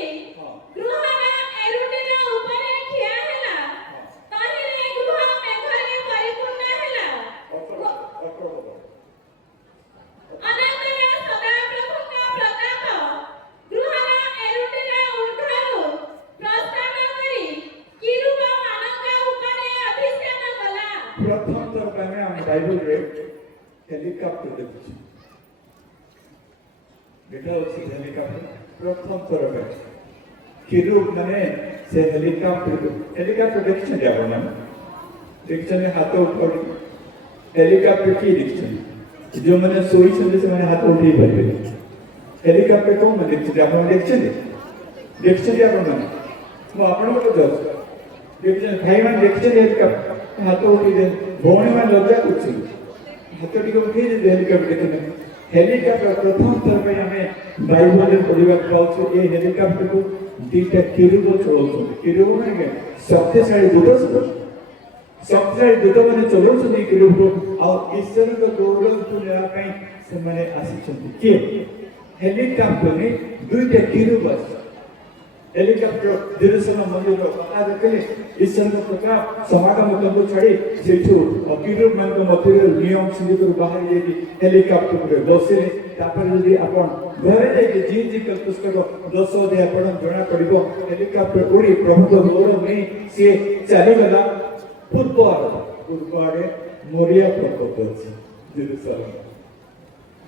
ଗୃହର ଏରୁଟିର ଉପରେ ଠିଆ ହେଲା। ତହିଁରେ ଗୃହ ମେଘରେ ପରିପୂର୍ଣ୍ଣ ହେଲା। ଅନନ୍ତର ସଦାପ୍ରଭୁଙ୍କ ପ୍ରତାପ ଗୃହର ଏରୁଟିର ଊର୍ଦ୍ଧ୍ୱରୁ ପ୍ରସ୍ଥାନ କରି କିରୁବମାନଙ୍କ ଉପରେ ଅଧିଷ୍ଠାନ କଲା। प्रथम थर पे हम बाइबल रे हेलिकॉप्टर देखछि देखा अछि हेलिकॉप्टर प्रथम थर पे किरूब माने से हेलिकॉप्टर देखछि जाबो ना देखछि हाथ ऊपर हेलिकॉप्टर की देखछि जो माने सोई छले से माने हाथ उठेई परबे हेलिकॉप्टर को माने देखछि आपण देखछि आपण माने मो आपण को दस देखछि भाई मान देखछि हेलिकॉप्टर हाथ उठी दे भौणी मान लज्जा कुछ हाथ टिके उठी दे हेलिकॉप्टर देखने हेलिकॉप्टर प्रथम थर पे हमें बाइबल रे पढ़िबा पाउछ ए हेलिकॉप्टर को दीटा किरूब चलाउछ किरूब माने शक्तिशाली दूत माने चलाउछ किरूब को आ ईश्वर को गौरव तुलना पई से माने आसीछंती के हेलिकॉप्टर में दुईटा किरूब अछि हेलिकॉप्टर जेरूसलम मंदिर कथा देखले ईश्वर को प्रकार समागम को छाड़ी सेठू किरूब मान को मध्य नियम सिंह को बाहर जे हेलिकॉप्टर रे बसिले तापर यदि आपण घरे जे जी पुस्तक 10 अध्याय आपण जणा पड़िबो हेलिकॉप्टर उड़ी प्रभु को गौरव में से चली गला पूर्व आड़े मोरिया प्रकल्प अछि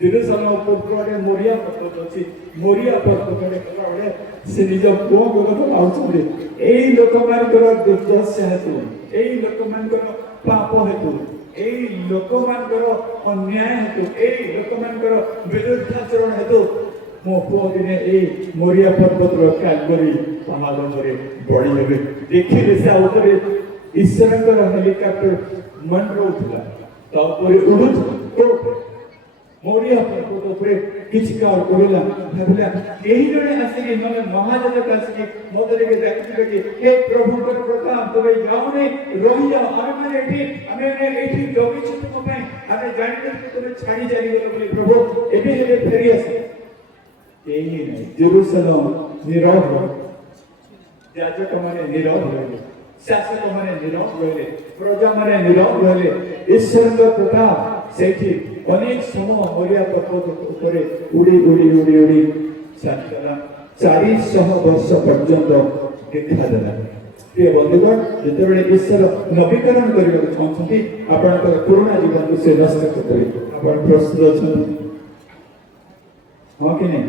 जेरूसलम पूर्व आड़े मोरिया प्रकल्प अछि मोरिया प्रकल्प रे कलाळे से निज पुओ को तो आउछले एई लोक मानकर दुर्दश हेतु एई लोक मानकर पाप हेतु एई लोक मानकर अन्याय हेतु एई लोक मानकर विरुद्धाचरण हेतु मो पुओ दिने एई मोरिया पर्वत रो कालगरी पहाड़ रे बड़ी हेबे देखिले से ऊपर ईश्वरकर हेलिकॉप्टर मन रोथला तापरे उडुछ तो मोरिया पर्वत ऊपर किछ का कोरिला भाबला एही जने आसे कि नमे महाजनक आसे कि मोदरे के देखिबे कि हे प्रभु के प्रताप तबे जाओने रहि जाओ आमे माने एठी जगी छु तुम पय आमे जानि के तबे छाडी जानि गेलो बोले प्रभु एबे हेले फेरी आसे एही नै जेरूसलम नीरव याजक माने नीरव रहले शासक माने नीरव रहले प्रजा माने नीरव रहले ईश्वर का प्रताप सेठी अनेक समय मोरिया पर्वत ऊपर उड़ी सातला 400 वर्ष पर्यंत देखा देला प्रिय बंधुगण जेतेबेले ईश्वर नवीकरण करबा चाहछथि आपनकर पुराना जीवन को से नष्ट करबे आपन प्रस्तुत छथि हां कि नहीं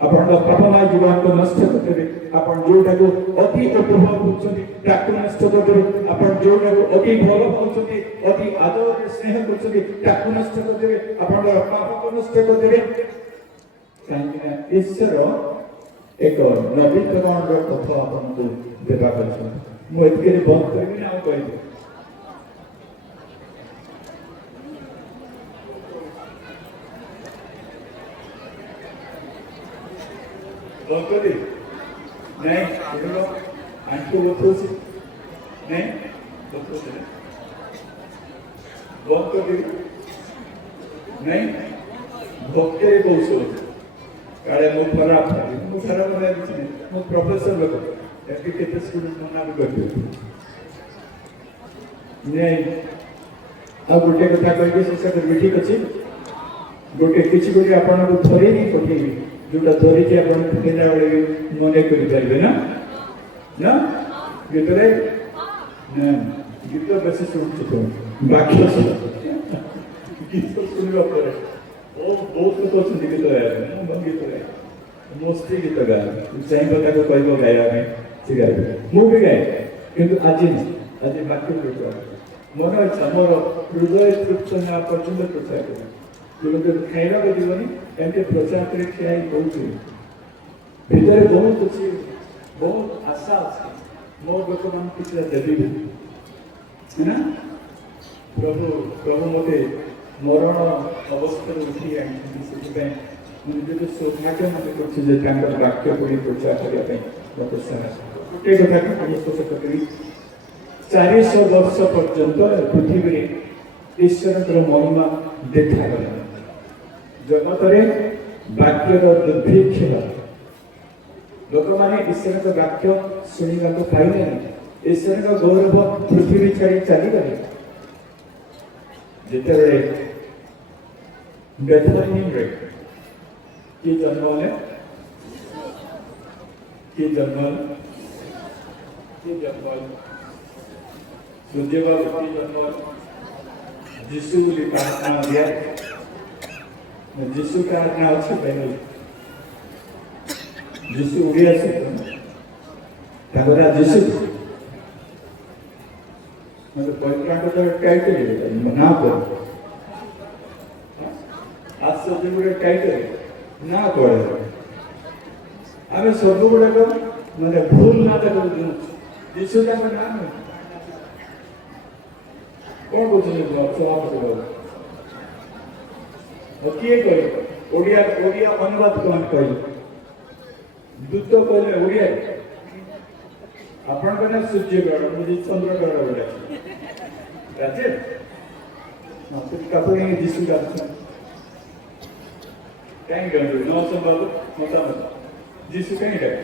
आपन पापमय जीवन को नष्ट करबे आपन जोटा को अति उपभोग होछथि ताकू नष्ट करबे आपन जोटा को अति भल होछथि अति आदर स्नेह होछथि ताकू नष्ट करबे आपन पाप को नष्ट करबे काहे ईश्वर एक नवीकरण रो कथा आपन को देबा करछ मु एतके बंद करबी ना कहबे बंद नहीं बोलो आंटू बतोसी नहीं बतोसी बंद कर दी नहीं भक्ति रे कौशल काले मो खराब है मो प्रोफेसर लोग एके केते स्टूडेंट मना भी करते नहीं अब गोटे कथा कहि के से ठीक अछि गोटे किछि गोटे आपन को थरे नहीं पठेबी जोटा धरी के अपन केना बळे मने करि परबे ना गीत रे ना गीत बस सुन तो बाकी गीत सुनबा परे ओ बहुत तो सुन गीत रे मन गीत रे मस्ती गीत गा चाहि बता को कहबो गाया में सिगार मु भी गाय किंतु आज बाकी लोक मन इच्छा मोर हृदय तृप्त ना पसंद प्रचार लोग खाइबा को जीवनी एमके प्रचार करे खियाई बहुत भीतर बहुत अच्छी बहुत आशा अच्छी मो वर्तमान किसी देवी है ना प्रभु मते मरण अवस्था उठी आई से मुझे सौभाग्य मत करछि जे तांकर वाक्य को प्रचार करिया गोटे सारा गोटे कथा प्रस्तुत करी 400 वर्ष पर्यंत पृथ्वी में ईश्वर महिमा देखागला जगत वाक्यर दुर्भिक्ष लोक मैंने ईश्वर वाक्य शुणा पाइले ईश्वर गौरव पृथ्वी छाड़ी चलीगले जिते बेथलेहेम रे की जन्म ने की जन्म सूर्य बाबू की जन्म जीशु प्रार्थना दिया जीशु प्रार्थना अच्छी पहले जीशु उड़िया से जीशु मतलब पवित्र तो टाइटल ना पर आश्चर्य गुड़े टाइटल ना पड़े आम सब गुड़ाक मैंने भूल ना जीशु नाम कौन बुझे किए कह ओडिया ओडिया अनुवाद कौन कह दूत कहले ओडिया आपण ना सूर्यगढ़ मुझे चंद्रगढ़ बोले राजे कपड़े जीशु का कहीं गंडू नौ संभाल मतामत जीशु कहीं गए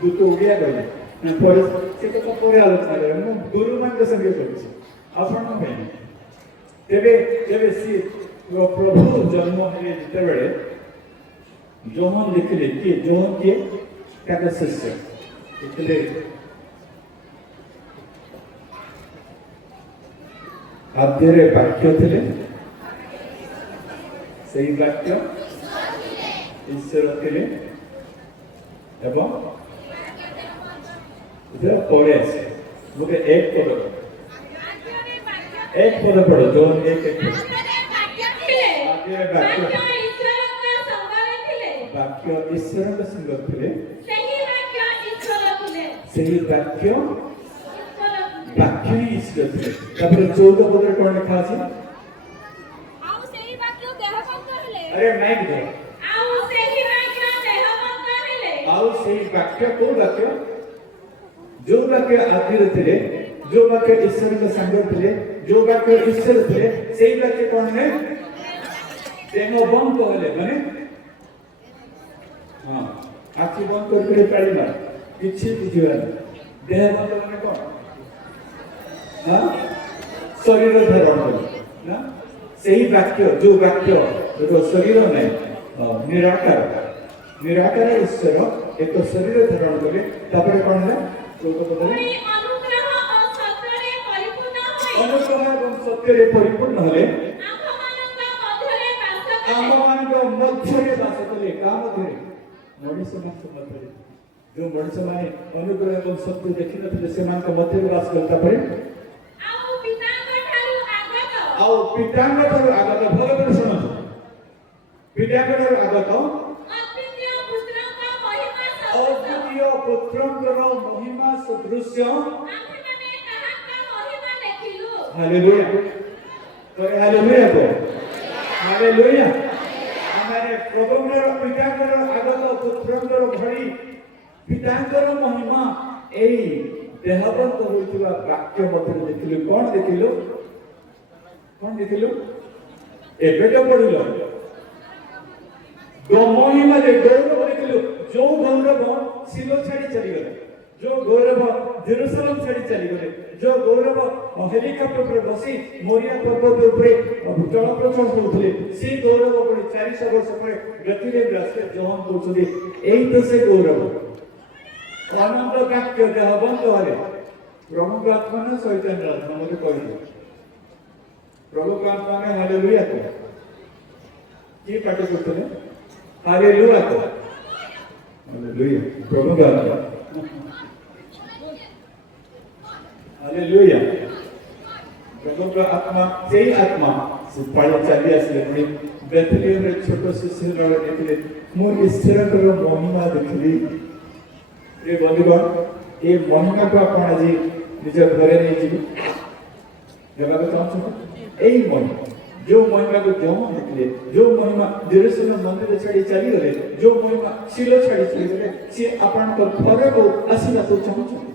दूत ओडिया कहले ना पर से तो पर आलोचना करे मु गुरु मान के संगे करूछी आपण में तेबे तेबे सी प्रभु जन्म हेले जिते बेले जोहन लिखले कि जोहन के का शिष्य लिखले आद्य वाक्य थे सही वाक्य ईश्वर थे एवं पड़े गोटे एक पद पढ़ो जो एक वाक्य ईश्वर का संग थे सही वाक्य वाक्य ही ईश्वर थे तापर 14 पद कौन लिखा अछि अरे माइक दे आउ सही वाक्य को वाक्य जो वाक्य आदि थे जो वाक्य ईश्वर का संग थे जो वाक्य ईश्वर थे सही वाक्य कौन है तेनो बंद कहले माने हां आखि बंद करके पाड़ी मार किछि बुझिबा देह बंद माने कौन हां शरीर धारण कर ना सही वाक्य जो वाक्य जो शरीर नहीं निराकार निराकार ईश्वर एक शरीर धारण करे तापर कौन है तो बोले अनुग्रह एवं सत्य परिपूर्ण हले आम मध्य बास कले का मध्य मनुष्य मध्य जो मनुष्य माने अनुग्रह एवं सत्य देखि नथिले से मान के मध्य बास करता परे आउ पितांग ठारू आगत भल कर सुनो पितांग ठारू आगत अद्वितीय पुत्रंकर महिमा सदृश्य हालेलुया करे हालेलुया को हालेलुया हमारे प्रभुଙ୍କର ପିତାଙ୍କର ଆଗତ ପୁତ୍ରଙ୍କର ଭଳି ପିତାଙ୍କର ମହିମା ଏଇ ଦେହବନ୍ତ ହୋଇଥିବା ବାକ୍ୟ ମଧ୍ୟରେ ଦେଖିଲୁ କଣ ଦେଖିଲୁ ଏବେ ତ ପଢିଲ ମହିମା ଯେ ଗୌରବ ଦେଖିଲୁ ଯୋଉ ଗୌରବ ଶିଲୋ ଛାଡି ଚାଲିଗଲେ जो गौरव जेरूशलेम छाड़ी चली गले जो गौरव हेलिकॉप्टर पर बसी मोरिया पर्वत ऊपर चलप्रचल होउथले से गौरव पुणी 400 वर्ष पर गतिरे रास्ते जहन करछुदी एई तो से गौरव आनंद वाक्य देहबंत हले प्रभु का आत्मा न शैतान राज हमके कहि प्रभु का आत्मा ने हालेलुया को की पाठ करथले हालेलुया को हालेलुया प्रभु का आत्मा हालेलुया प्रभु का आत्मा सही आत्मा से पाई चली आसले पुणी बेथलेहेम रे छोटो शिशु नळ देखले मो ईश्वर को महिमा देखली रे बंधुगण ए महिमा को आपण आज निज घरे नै जी देबा को चाहछु एई महिमा जो महिमा को जमा देखले जो महिमा जेरूसलम मंदिर छाड़ी चली गले जो महिमा शिलो छाड़ी चली गले से आपण को घर को आसीबा को चाहछन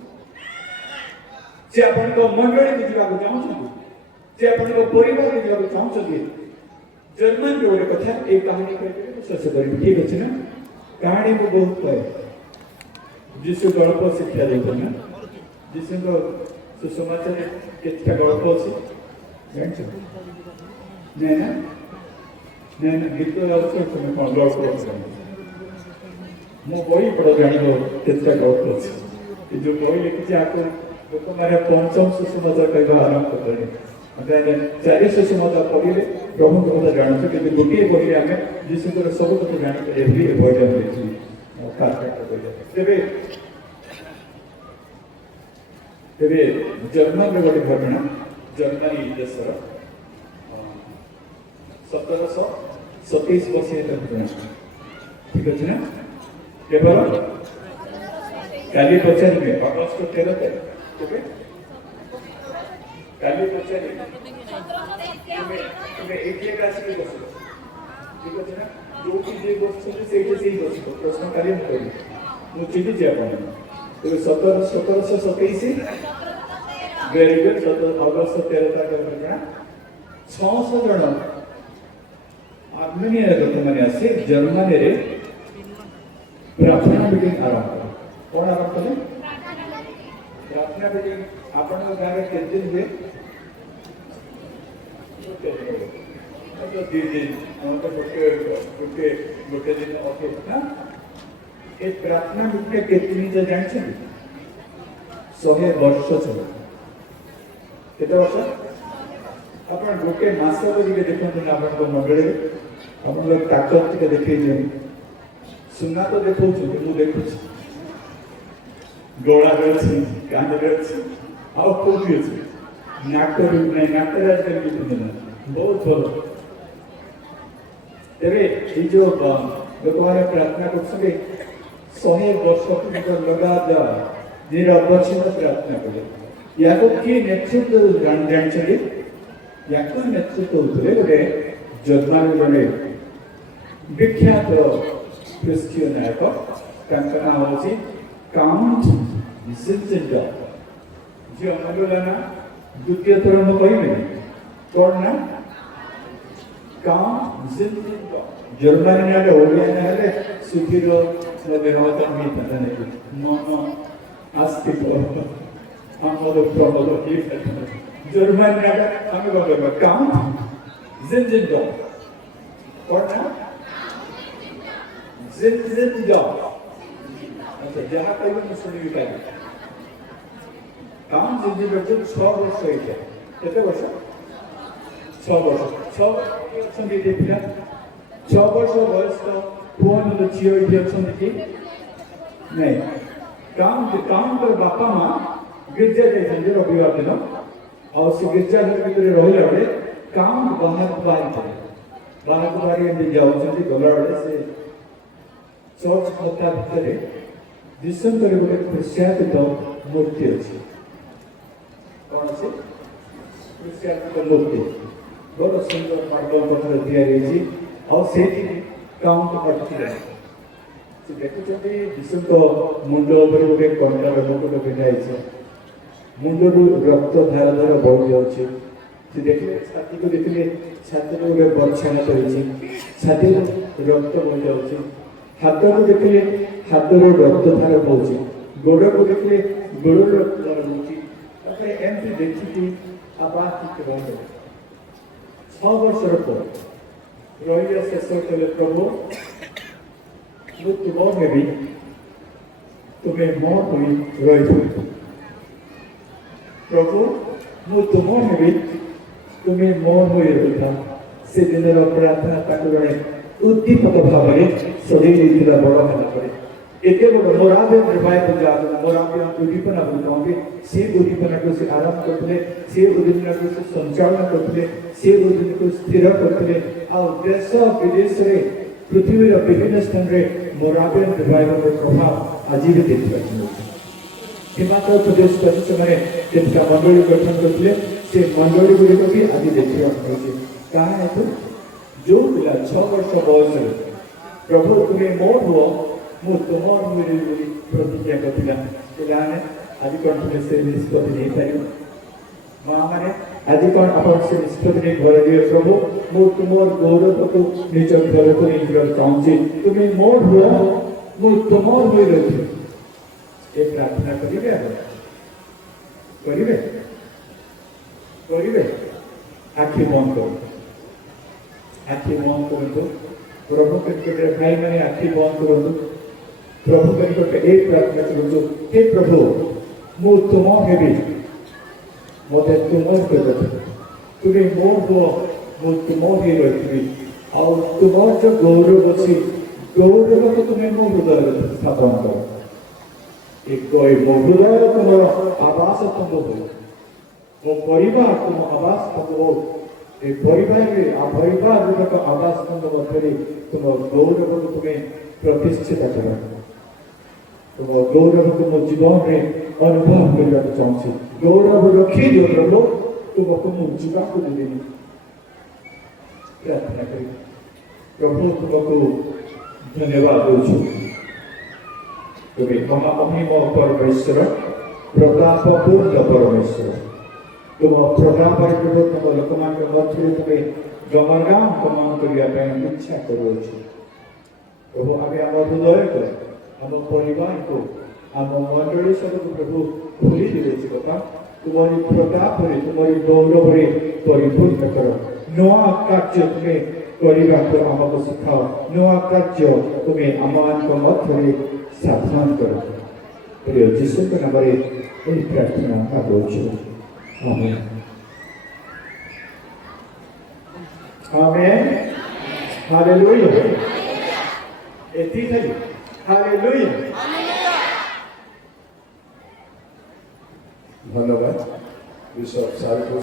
से आपण को मंडली को जीवा को चाहछन से आपण को परिवार को जीवा को चाहछन जर्मन रो रे कथा एक कहानी कहते सच करी ठीक अछि ना कहानी को बहुत कहे जिसु गल्प शिक्षा देते ना जिसु को सुसमाचार केतना गल्प अछि जानछ नैना गीत गाउछ तुम कोन गल्प मो बही पढ़ जानिबो केतना गल्प अछि ए जो बही लिखि आको लोक मारे पंचम सुसमाचार कहबा आरंभ करले अगर चारि सुसमाचार पढ़िले प्रभु को কথা जानछ कि गोटे बही आमे जिसु को सब কথা जानि के एवरी अवॉइड करछि तेरे जर्मन में गोटे घटना जर्मनी देशर 1727 वर्षीय घटना ठीक अच्छे ना केवल काली पचार में अगस्त 13 तारीख काली पचार तुम्हें एक राशि के बस ठीक अच्छे ना जो कि जे बस से बस प्रश्न कार्य करी मु चिन्ह जे अपन तो 1727 वेरी गुड 17 अगस्त 13 तारीख घटना 600 जन आर्मेनिया लोक माने आसी जर्मनी रे प्रार्थना मीटिंग आरंभ कौन आरंभ कले प्रार्थना मीटिंग आपण गाँव में केते दिन हुए तो 2 दिन हम तो गोटे दिन ओके ना ए प्रार्थना मीटिंग केतनी जे जानछ 100 वर्ष चल केते वर्ष आपण गोटे मास के देखते ना आपण को मंडली आपण लोग ताकत के देखै जे सुना तो देखौ छु मु देखौ छु गोला अछि कान अछि आउ कोठी अछि नाटक नहीं नाटक राज कर के बहुत भलो तेरे ये जो लोक माने प्रार्थना करछे 100 वर्ष तक लगातार निरवच्छिन्न प्रार्थना करे याको की नेतृत्व जान चली याको नेतृत्व होते गोटे जर्मन जने विख्यात क्रिश्चियन नायक तांका नाम होची काउंट जिंजेनडॉर्फ जे अमलना द्वितीय थर म कहिबे कोन ना काउंट जिंजेनडॉर्फ जर्मन नाले ओडिया नाले सुखीरो देहवतन मी तने नो आस्तिक हमरो प्रबल की जर्मन नाले हम बोलबो काउंट जिंजेनडॉर्फ कोन ना जिंजेनडॉर्फ अच्छा जहाँ कहीं भी सुनी पाई काम जिंजेनडॉर्फ 6 वर्ष होइছে केते वर्ष 6 वर्ष 6 संगे देखिला 6 वर्ष बयस तो फोन लो छियो इथे अछन कि नहीं काम कर बापा मां गिरजा जाइछन जे रविवार दिन और से गिरजा घर भीतर रहिला बे काम बाहर एंड जाउछन गला बे से चर्च कोठा भीतर दिसंबर गोटे क्रिश्चियन मूर्ति अछि कौन अछि क्रिश्चियन मूर्ति बहुत सुंदर मार्बल पत्थर तैयारी अछि और सेठी काउंट करती है तो देखो जब दिसम तो मुंड ऊपर गोटे कंटा मुकुट पिंधा है मुंड रक्त धार धार बढ़ जाउछि से देखले छाती को देखले छाती को गोटे बरछाना करिछि छाती रक्त बढ़ जाउछि हाथ को देखले हाथ रो रक्त धार पहुछि गोड़ को देखले गोड़ रक्त धार पहुछि ताके एमपी देखि कि आबाद के रह 6 वर्ष पर रहिया शेष कले प्रभु मु तुम हेबी तुम्हें मोर हुई रही प्रभु मु तुम हेबी तुम्हें मोर हुई रही से दिन प्रार्थना ताको जड़े उद्दीपक भाव में सदै बड़ होला पड़े एते बड़ मोराबे निर्भय को जात मोराबे उद्दीपना बोलते से उद्दीपना को से आरंभ करते से उद्दीपना को से संचालन करते से उद्दीपना को स्थिर करते आ देश विदेश रे पृथ्वी रो विभिन्न स्थान रे मोराबे निर्भय को प्रभाव आज भी देखा हिमाचल प्रदेश पर से माने केतना मंडली गठन करते से मंडली गुडी को भी आज देखिया मिलुଛି कहाँ है तू जो पिला 6 वर्ष बयस प्रभु तुम्हें मोर हुआ मु तुम मेरे प्रतिज्ञा करथिला पिलाने आज कौन तुम्हें से निष्पत्ति नहीं पाइयो माँ मैंने आज कौन अपन से निष्पत्ति नहीं घर दिए प्रभु मु तुमर गौरव को निज घर को नहीं चाहूँगी तुम्हें मोर हुआ मु तुमर हुई रही ये प्रार्थना करिए करिए करिए आखि बंद करो आखि बंद करो प्रभु के भाई मैंने आखि बंद करो प्रभु के एक प्रार्थना करो हे प्रभु मु तुम हेबी मत तुम तुम्हें मोर हुआ मु तुम ही रही और तुम जो गौरव अच्छी गौरव को तुम्हें मो हृदय स्थापन करो एक मो हृदय तुम आवास तुम हो मो परिवार तुम आवास तुम हो ए परिवार गुड़ाक आवास तुम मध्य तुम गौरव को तुम्हें प्रतिष्ठित करो तुम गौरव को मो जीवन में अनुभव करने चाहूँ गौरव रखी दियो प्रभु तुमको मु जीवा को देनी प्रार्थना करी प्रभु तुमको धन्यवाद दो तुम्हें महामहिम परमेश्वर प्रतापपूर्ण परमेश्वर तुम प्रताप तुम लोक मध्य तुम्हें गमनागम गमन करने इच्छा करो प्रभु आम हृदय को आम परिवार को आम मंडली सब प्रभु खोली दे कथा तुम्हारी प्रताप तुम्हारी गौरव परिपूर्ण कर नया कार्य तुम्हें करने को आमको शिखाओ नया कार्य तुम्हें आम मध्य साधन करो प्रिय जीशु के नाम रे प्रार्थना करूँ आमेन आमेन हालेलुया एती थी हालेलुया धन्यवाद विश्व सारे